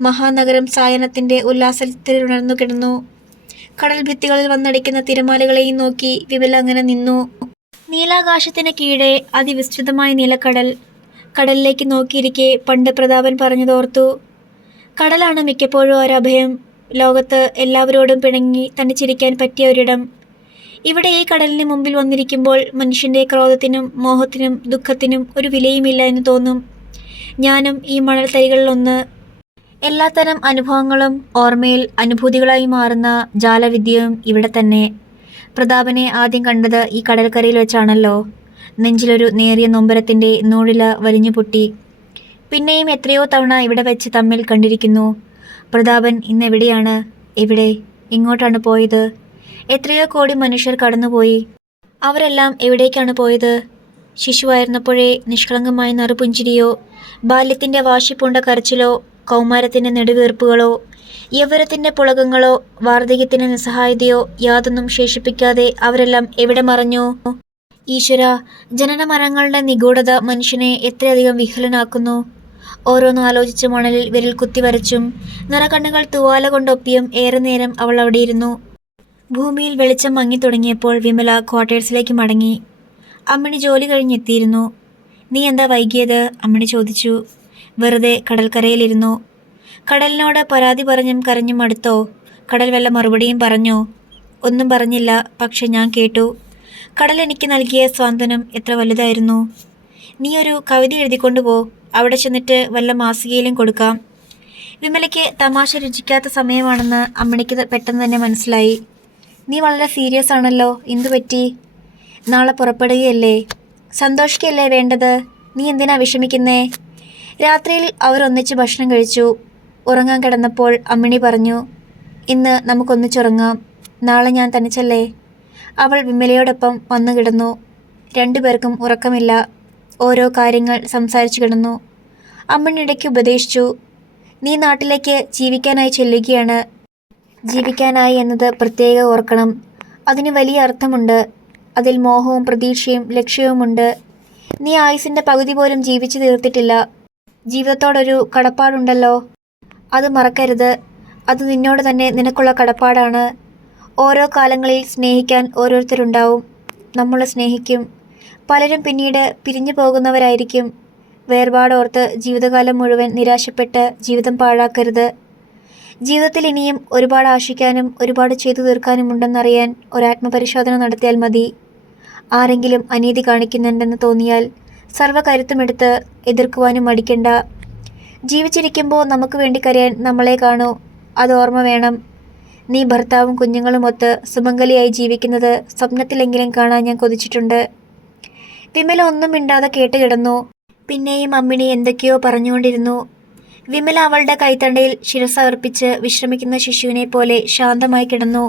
മഹാനഗരം സായാഹ്നത്തിൻ്റെ ഉല്ലാസത്തിൽ ഉണർന്നു കിടന്നു. കടൽ ഭിത്തികളിൽ വന്നടിക്കുന്ന തിരമാലകളെയും നോക്കി വിമല അങ്ങനെ നിന്നു. നീലാകാശത്തിന് കീഴെ അതിവിസ്തൃതമായ നീലക്കടൽ. കടലിലേക്ക് നോക്കിയിരിക്കെ പണ്ട് പ്രതാപൻ പറഞ്ഞതോർത്തു. കടലാണ് മിക്കപ്പോഴും ഒരഭയം. ലോകത്ത് എല്ലാവരോടും പിണങ്ങി തനിച്ചിരിക്കാൻ പറ്റിയ ഒരിടം. ഇവിടെ ഈ കടലിന് മുമ്പിൽ വന്നിരിക്കുമ്പോൾ മനുഷ്യൻ്റെ ക്രോധത്തിനും മോഹത്തിനും ദുഃഖത്തിനും ഒരു വിലയുമില്ല എന്ന് തോന്നും. ഞാനും ഈ മണൽത്തരികളിലൊന്ന്. എല്ലാത്തരം അനുഭവങ്ങളും ഓർമ്മയിൽ അനുഭൂതികളായി മാറുന്ന ജാലവിദ്യയും ഇവിടെ തന്നെ. പ്രതാപനെ ആദ്യം കണ്ടത് ഈ കടൽക്കരയിൽ വെച്ചാണല്ലോ. നെഞ്ചിലൊരു നേറിയ നൊമ്പരത്തിൻ്റെ നൂഴില വലിഞ്ഞു പൊട്ടി. പിന്നെയും എത്രയോ തവണ ഇവിടെ വെച്ച് തമ്മിൽ കണ്ടിരിക്കുന്നു. പ്രതാപൻ ഇന്നെവിടെയാണ്? എവിടെ? എങ്ങോട്ടാണ് പോയത്? എത്രയോ കോടി മനുഷ്യർ കടന്നുപോയി. അവരെല്ലാം എവിടേക്കാണ് പോയത്? ശിശുവായിരുന്നപ്പോഴേ നിഷ്കളങ്കമായ നറുപുഞ്ചിരിയോ, ബാല്യത്തിൻ്റെ വാശിപ്പൂണ്ട കരച്ചിലോ, കൗമാരത്തിൻ്റെ നെടുവീർപ്പുകളോ, യൗവനത്തിൻ്റെ പുളകങ്ങളോ, വാർദ്ധക്യത്തിൻ്റെ നിസ്സഹായതയോ യാതൊന്നും ശേഷിപ്പിക്കാതെ അവരെല്ലാം എവിടെ മറഞ്ഞു? ഈശ്വര, ജനനമരങ്ങളുടെ നിഗൂഢത മനുഷ്യനെ എത്രയധികം വിഹ്വലനാക്കുന്നു. ഓരോന്നും ആലോചിച്ച് മണലിൽ വിരൽ കുത്തി വരച്ചും നിറകണ്ണുകൾ തൂവാല കൊണ്ടൊപ്പിയും ഏറെ നേരം അവൾ അവിടെയിരുന്നു. ഭൂമിയിൽ വെളിച്ചം മങ്ങി തുടങ്ങിയപ്പോൾ വിമല ക്വാർട്ടേഴ്സിലേക്ക് മടങ്ങി. അമ്മിണി ജോലി കഴിഞ്ഞെത്തിയിരുന്നു. നീ എന്താ വൈകിയത്? അമ്മിണി ചോദിച്ചു. വെറുതെ കടൽക്കരയിലിരുന്നു. കടലിനോട് പരാതി പറഞ്ഞും കരഞ്ഞും അടുത്തോ? കടൽ വല്ല മറുപടിയും പറഞ്ഞോ? ഒന്നും പറഞ്ഞില്ല. പക്ഷെ ഞാൻ കേട്ടു. കടൽ എനിക്ക് നൽകിയ സ്വാന്തനം എത്ര വലുതായിരുന്നു. നീ ഒരു കവിത എഴുതിക്കൊണ്ടുപോ. അവിടെ ചെന്നിട്ട് വല്ല മാസികയിലും കൊടുക്കാം. വിമലയ്ക്ക് തമാശ രുചിക്കാത്ത സമയമാണെന്ന് അമ്മിണിക്ക് പെട്ടെന്ന് തന്നെ മനസ്സിലായി. നീ വളരെ സീരിയസ് ആണല്ലോ. എന്തു പറ്റി? നാളെ പുറപ്പെടുകയല്ലേ? സന്തോഷിക്കല്ലേ വേണ്ടത്. നീ എന്തിനാ വിഷമിക്കുന്നേ? രാത്രിയിൽ അവർ ഒന്നിച്ച് ഭക്ഷണം കഴിച്ചു. ഉറങ്ങാൻ കിടന്നപ്പോൾ അമ്മിണി പറഞ്ഞു, ഇന്ന് നമുക്കൊന്നിച്ചുറങ്ങാം. നാളെ ഞാൻ തനിച്ചല്ലേ? അവൾ വിമലയോടൊപ്പം വന്നു കിടന്നു. രണ്ടുപേർക്കും ഉറക്കമില്ല. ഓരോ കാര്യങ്ങൾ സംസാരിച്ചു കിടന്നു. അമ്മിണി ഇടയ്ക്ക് ഉപദേശിച്ചു, നീ നാട്ടിലേക്ക് ജീവിക്കാനായി ചെല്ലുകയാണ്. ജീവിക്കാനായി എന്നത് പ്രത്യേകം ഓർക്കണം. അതിന് വലിയ അർത്ഥമുണ്ട്. അതിൽ മോഹവും പ്രതീക്ഷയും ലക്ഷ്യവുമുണ്ട്. നീ ആയുസിൻ്റെ പകുതി പോലും ജീവിച്ചു തീർത്തിട്ടില്ല. ജീവിതത്തോടൊരു കടപ്പാടുണ്ടല്ലോ, അത് മറക്കരുത്. അത് നിന്നോട് തന്നെ നിനക്കുള്ള കടപ്പാടാണ്. ഓരോ കാലങ്ങളിൽ സ്നേഹിക്കാൻ ഓരോരുത്തരുണ്ടാവും. നമ്മൾ സ്നേഹിക്കും. പലരും പിന്നീട് പിരിഞ്ഞു പോകുന്നവരായിരിക്കും. വേർപാടോർത്ത് ജീവിതകാലം മുഴുവൻ നിരാശപ്പെട്ട് ജീവിതം പാഴാക്കരുത്. ജീവിതത്തിൽ ഇനിയും ഒരുപാട് ആശിക്കാനും ഒരുപാട് ചെയ്തു തീർക്കാനുമുണ്ടെന്നറിയാൻ ഒരാത്മപരിശോധന നടത്തിയാൽ മതി. ആരെങ്കിലും അനീതി കാണിക്കുന്നുണ്ടെന്ന് തോന്നിയാൽ സർവ്വകരുത്തുമെടുത്ത് എതിർക്കുവാനും മടിക്കണ്ട. ജീവിച്ചിരിക്കുമ്പോൾ നമുക്ക് വേണ്ടി കരയാൻ നമ്മളെ കാണൂ. അത് ഓർമ്മ വേണം. നീ ഭർത്താവും കുഞ്ഞുങ്ങളുമൊത്ത് സുമംഗലിയായി ജീവിക്കുന്നത് സ്വപ്നത്തിലെങ്കിലും കാണാൻ ഞാൻ കൊതിച്ചിട്ടുണ്ട്. വിമല ഒന്നും മിണ്ടാതെ കേട്ടുകിടന്നു. പിന്നെയും അമ്മിണി എന്തൊക്കെയോ പറഞ്ഞുകൊണ്ടിരുന്നു. വിമല അവളുടെ കൈത്തണ്ടയിൽ ശിരസർപ്പിച്ച് വിശ്രമിക്കുന്ന ശിശുവിനെ പോലെ ശാന്തമായി കിടന്നു.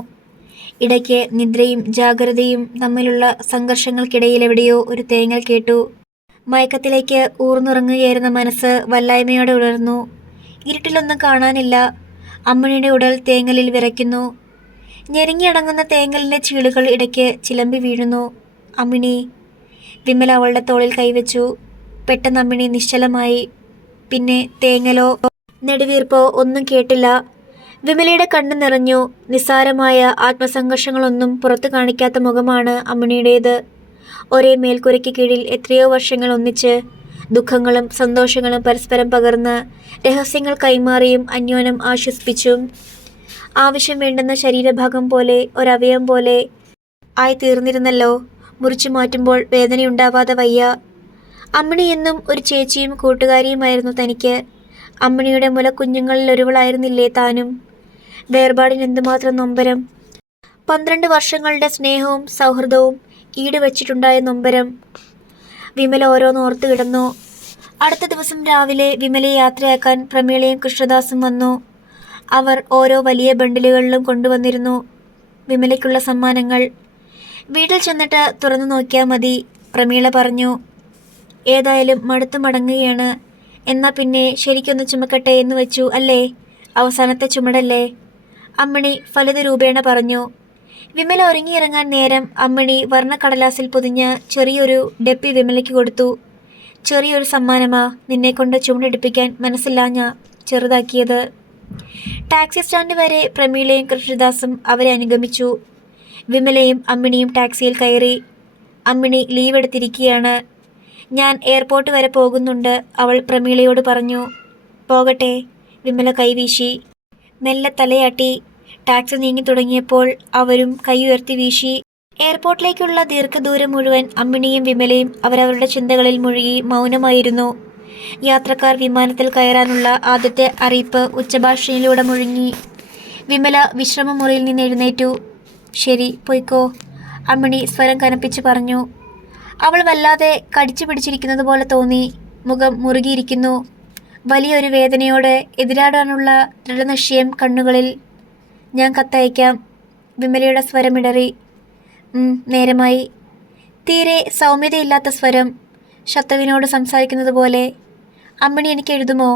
ഇടയ്ക്ക് നിദ്രയും ജാഗ്രതയും തമ്മിലുള്ള സംഘർഷങ്ങൾക്കിടയിലെവിടെയോ ഒരു തേങ്ങൽ കേട്ടു. മയക്കത്തിലേക്ക് ഊർന്നുറങ്ങുകയായിരുന്ന മനസ്സ് വല്ലായ്മയോടെ ഉണർന്നു. ഇരുട്ടിലൊന്നും കാണാനില്ല. അമ്മിണിയുടെ ഉടൽ തേങ്ങലിൽ വിറയ്ക്കുന്നു. ഞെരുങ്ങിയടങ്ങുന്ന തേങ്ങലിൻ്റെ ചീളുകൾ ഇടയ്ക്ക് ചിലമ്പി വീഴുന്നു. അമ്മിണി. വിമല അവളുടെ തോളിൽ കൈവച്ചു. പെട്ടെന്ന് അമ്മിണി നിശ്ചലമായി. പിന്നെ തേങ്ങലോ നെടുവീർപ്പോ ഒന്നും കേട്ടില്ല. വിമലയുടെ കണ്ണു നിറഞ്ഞു. നിസ്സാരമായ ആത്മസംഘർഷങ്ങളൊന്നും പുറത്തു കാണിക്കാത്ത മുഖമാണ് അമ്മിണിയുടേത്. ഒരേ മേൽക്കുരയ്ക്ക് കീഴിൽ എത്രയോ വർഷങ്ങൾ ഒന്നിച്ച് ദുഃഖങ്ങളും സന്തോഷങ്ങളും പരസ്പരം പകർന്ന് രഹസ്യങ്ങൾ കൈമാറിയും അന്യോന്യം ആശ്വസിപ്പിച്ചും ആവശ്യം വേണ്ടുന്ന ശരീരഭാഗം പോലെ ഒരവയം പോലെ ആയി തീർന്നിരുന്നല്ലോ. മുറിച്ചു മാറ്റുമ്പോൾ വേദനയുണ്ടാവാതെ വയ്യ. അമ്മിണി എന്നും ഒരു ചേച്ചിയും കൂട്ടുകാരിയുമായിരുന്നു തനിക്ക്. അമ്മിണിയുടെ മുലക്കുഞ്ഞുങ്ങളിൽ ഒരുവളായിരുന്നില്ലേ താനും. വേർപാടിന് എന്തുമാത്രം നൊമ്പരം. 12 വർഷങ്ങളുടെ സ്നേഹവും സൗഹൃദവും ഈടുവച്ചിട്ടുണ്ടായ നൊമ്പരം. വിമല ഓരോന്നോർത്തു കിടന്നു. അടുത്ത ദിവസം രാവിലെ വിമലയെ യാത്രയാക്കാൻ പ്രമീളയും കൃഷ്ണദാസും വന്നു. അവർ ഓരോ വലിയ ബണ്ടിലുകളിലും കൊണ്ടുവന്നിരുന്നു വിമലയ്ക്കുള്ള സമ്മാനങ്ങൾ. വീട്ടിൽ ചെന്നിട്ട് തുറന്നു നോക്കിയാൽ മതി, പ്രമീള പറഞ്ഞു. ഏതായാലും മടുത്തു മടങ്ങുകയാണ്. എന്നാൽ പിന്നെ ശരിക്കൊന്ന് ചുമക്കട്ടെ എന്ന് വെച്ചു അല്ലേ? അവസാനത്തെ ചുമടല്ലേ? അമ്മിണി ഫലിത രൂപേണ പറഞ്ഞു. വിമല ഒരുങ്ങിയിറങ്ങാൻ നേരം അമ്മിണി വർണ്ണക്കടലാസിൽ പൊതിഞ്ഞ ചെറിയൊരു ഡപ്പി വിമലയ്ക്ക് കൊടുത്തു. ചെറിയൊരു സമ്മാനമാ, നിന്നെക്കൊണ്ട് ചുമടെടുപ്പിക്കാൻ മനസ്സില്ലാഞ്ഞ ചെറുതാക്കിയത്. ടാക്സി സ്റ്റാൻഡ് വരെ പ്രമീളയും കൃഷ്ണദാസും അവരെ അനുഗമിച്ചു. വിമലയും അമ്മിണിയും ടാക്സിയിൽ കയറി. അമ്മിണി ലീവ് എടുത്തിരിക്കുകയാണ്. ഞാൻ എയർപോർട്ട് വരെ പോകുന്നുണ്ട്, അവൾ പ്രമീളയോട് പറഞ്ഞു. പോകട്ടെ, വിമല കൈവീശി. മെല്ലെ തലയാട്ടി. ടാക്സി നീങ്ങി തുടങ്ങിയപ്പോൾ അവരും കൈ ഉയർത്തി വീശി. എയർപോർട്ടിലേക്കുള്ള ദീർഘദൂരം മുഴുവൻ അമ്മിണിയും വിമലയും അവരവരുടെ ചിന്തകളിൽ മുഴുകി മൗനമായിരുന്നു. യാത്രക്കാർ വിമാനത്തിൽ കയറാനുള്ള ആദ്യത്തെ അറിയിപ്പ് ഉച്ചഭാഷണിയിലൂടെ മുഴങ്ങി. വിമല വിശ്രമമുറിയിൽ നിന്ന് എഴുന്നേറ്റു. ശരി, പൊയ്ക്കോ, അമ്മിണി സ്വരം കനപ്പിച്ച് പറഞ്ഞു. അവൾ വല്ലാതെ കടിച്ചു പിടിച്ചിരിക്കുന്നത് പോലെ തോന്നി. മുഖം മുറുകിയിരിക്കുന്നു. വലിയൊരു വേദനയോടെ എതിരാടാനുള്ള ദൃഢനിശ്ചയം കണ്ണുകളിൽ. ഞാൻ കത്തയക്കാം, വിമലയുടെ സ്വരമിടറി. നേരമായി. തീരെ സൗമ്യതയില്ലാത്ത സ്വരം, ശത്രുവിനോട് സംസാരിക്കുന്നത് പോലെ. അമ്മിണി എനിക്ക് എഴുതുമോ?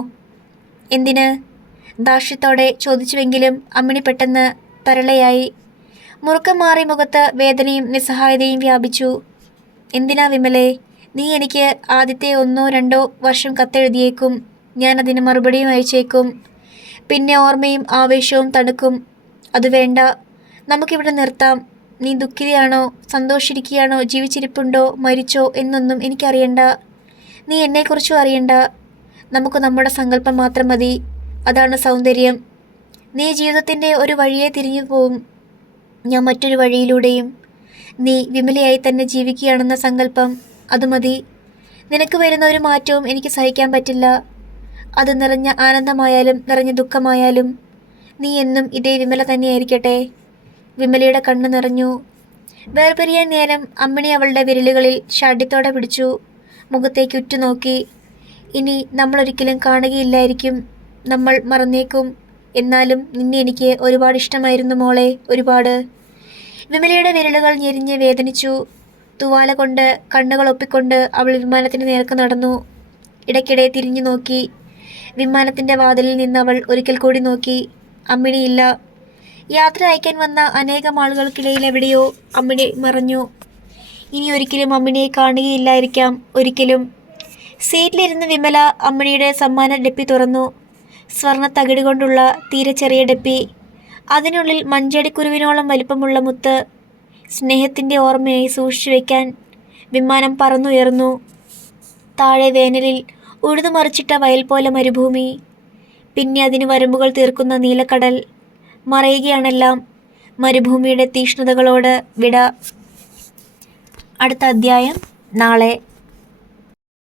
എന്തിന്? ദാക്ഷ്യത്തോടെ ചോദിച്ചുവെങ്കിലും അമ്മിണി പെട്ടെന്ന് തരളയായി. മുറുക്കം മാറി മുഖത്ത് വേദനയും നിസ്സഹായതയും വ്യാപിച്ചു. എന്തിനാ വിമലേ? നീ എനിക്ക് ആദ്യത്തെ 1-2 വർഷം കത്തെഴുതിയേക്കും. ഞാൻ അതിന് മറുപടിയും അയച്ചേക്കും. പിന്നെ ഓർമ്മയും ആവേശവും തണുക്കും. അത് വേണ്ട, നമുക്കിവിടെ നിർത്താം. നീ ദുഃഖിതയാണോ, സന്തോഷിച്ചിരിക്കുകയാണോ, ജീവിച്ചിരിപ്പുണ്ടോ, മരിച്ചോ എന്നൊന്നും എനിക്കറിയണ്ട. നീ എന്നെക്കുറിച്ചും അറിയണ്ട. നമുക്ക് നമ്മുടെ സങ്കല്പം മാത്രം മതി. അതാണ് സൗന്ദര്യം. നീ ജീവിതത്തിൻ്റെ ഒരു വഴിയെ തിരിഞ്ഞു പോവും, ഞാൻ മറ്റൊരു വഴിയിലൂടെയും. നീ വിമലയായി തന്നെ ജീവിക്കുകയാണെന്ന സങ്കല്പം, അത് മതി. നിനക്ക് വരുന്ന ഒരു മാറ്റവും എനിക്ക് സഹിക്കാൻ പറ്റില്ല. അത് നിറഞ്ഞ ആനന്ദമായാലും നിറഞ്ഞ ദുഃഖമായാലും നീ എന്നും ഇതേ വിമല തന്നെയായിരിക്കട്ടെ. വിമലയുടെ കണ്ണു നിറഞ്ഞു. വേർപിരിയാൻ നേരം അമ്മിണി അവളുടെ വിരലുകളിൽ ഷാഢ്യത്തോടെ പിടിച്ചു. മുഖത്തേക്ക് ഉറ്റുനോക്കി. ഇനി നമ്മളൊരിക്കലും കാണുകയില്ലായിരിക്കും. നമ്മൾ മറന്നേക്കും. എന്നാലും നിന്നെ എനിക്ക് ഒരുപാട് ഇഷ്ടമായിരുന്നു മോളെ, ഒരുപാട്. വിമലയുടെ വിരലുകൾ ഞെരിഞ്ഞ് വേദനിച്ചു. തുവാല കൊണ്ട് കണ്ണുകൾ ഒപ്പിക്കൊണ്ട് അവൾ വിമാനത്തിന് നേർക്ക് നടന്നു. ഇടയ്ക്കിടെ തിരിഞ്ഞു നോക്കി. വിമാനത്തിൻ്റെ വാതിലിൽ നിന്ന് അവൾ ഒരിക്കൽ കൂടി നോക്കി. അമ്മിണിയില്ല. യാത്ര അയക്കാൻ വന്ന അനേകം ആളുകൾക്കിടയിൽ എവിടെയോ അമ്മിണി മറഞ്ഞു. ഇനി ഒരിക്കലും അമ്മിണിയെ കാണുകയില്ലായിരിക്കാം, ഒരിക്കലും. സീറ്റിലിരുന്ന് വിമല അമ്മിണിയുടെ സമ്മാന ഡപ്പി തുറന്നു. സ്വർണ്ണ തകിട് കൊണ്ടുള്ള തീരെ ചെറിയ ഡപ്പി. അതിനുള്ളിൽ മഞ്ചടിക്കുരുവിനോളം വലിപ്പമുള്ള മുത്ത്. സ്നേഹത്തിൻ്റെ ഓർമ്മയായി സൂക്ഷിച്ചു വയ്ക്കാൻ. വിമാനം പറന്നുയർന്നു. താഴെ വേനലിൽ ഉഴുതുമറിച്ചിട്ട വയൽ പോലെ മരുഭൂമി. പിന്നെ അതിന് വരമ്പുകൾ തീർക്കുന്ന നീലക്കടൽ. മറയുകയാണെല്ലാം. മരുഭൂമിയുടെ തീക്ഷ്ണതകളോട് വിട. അടുത്ത അധ്യായം നാളെ.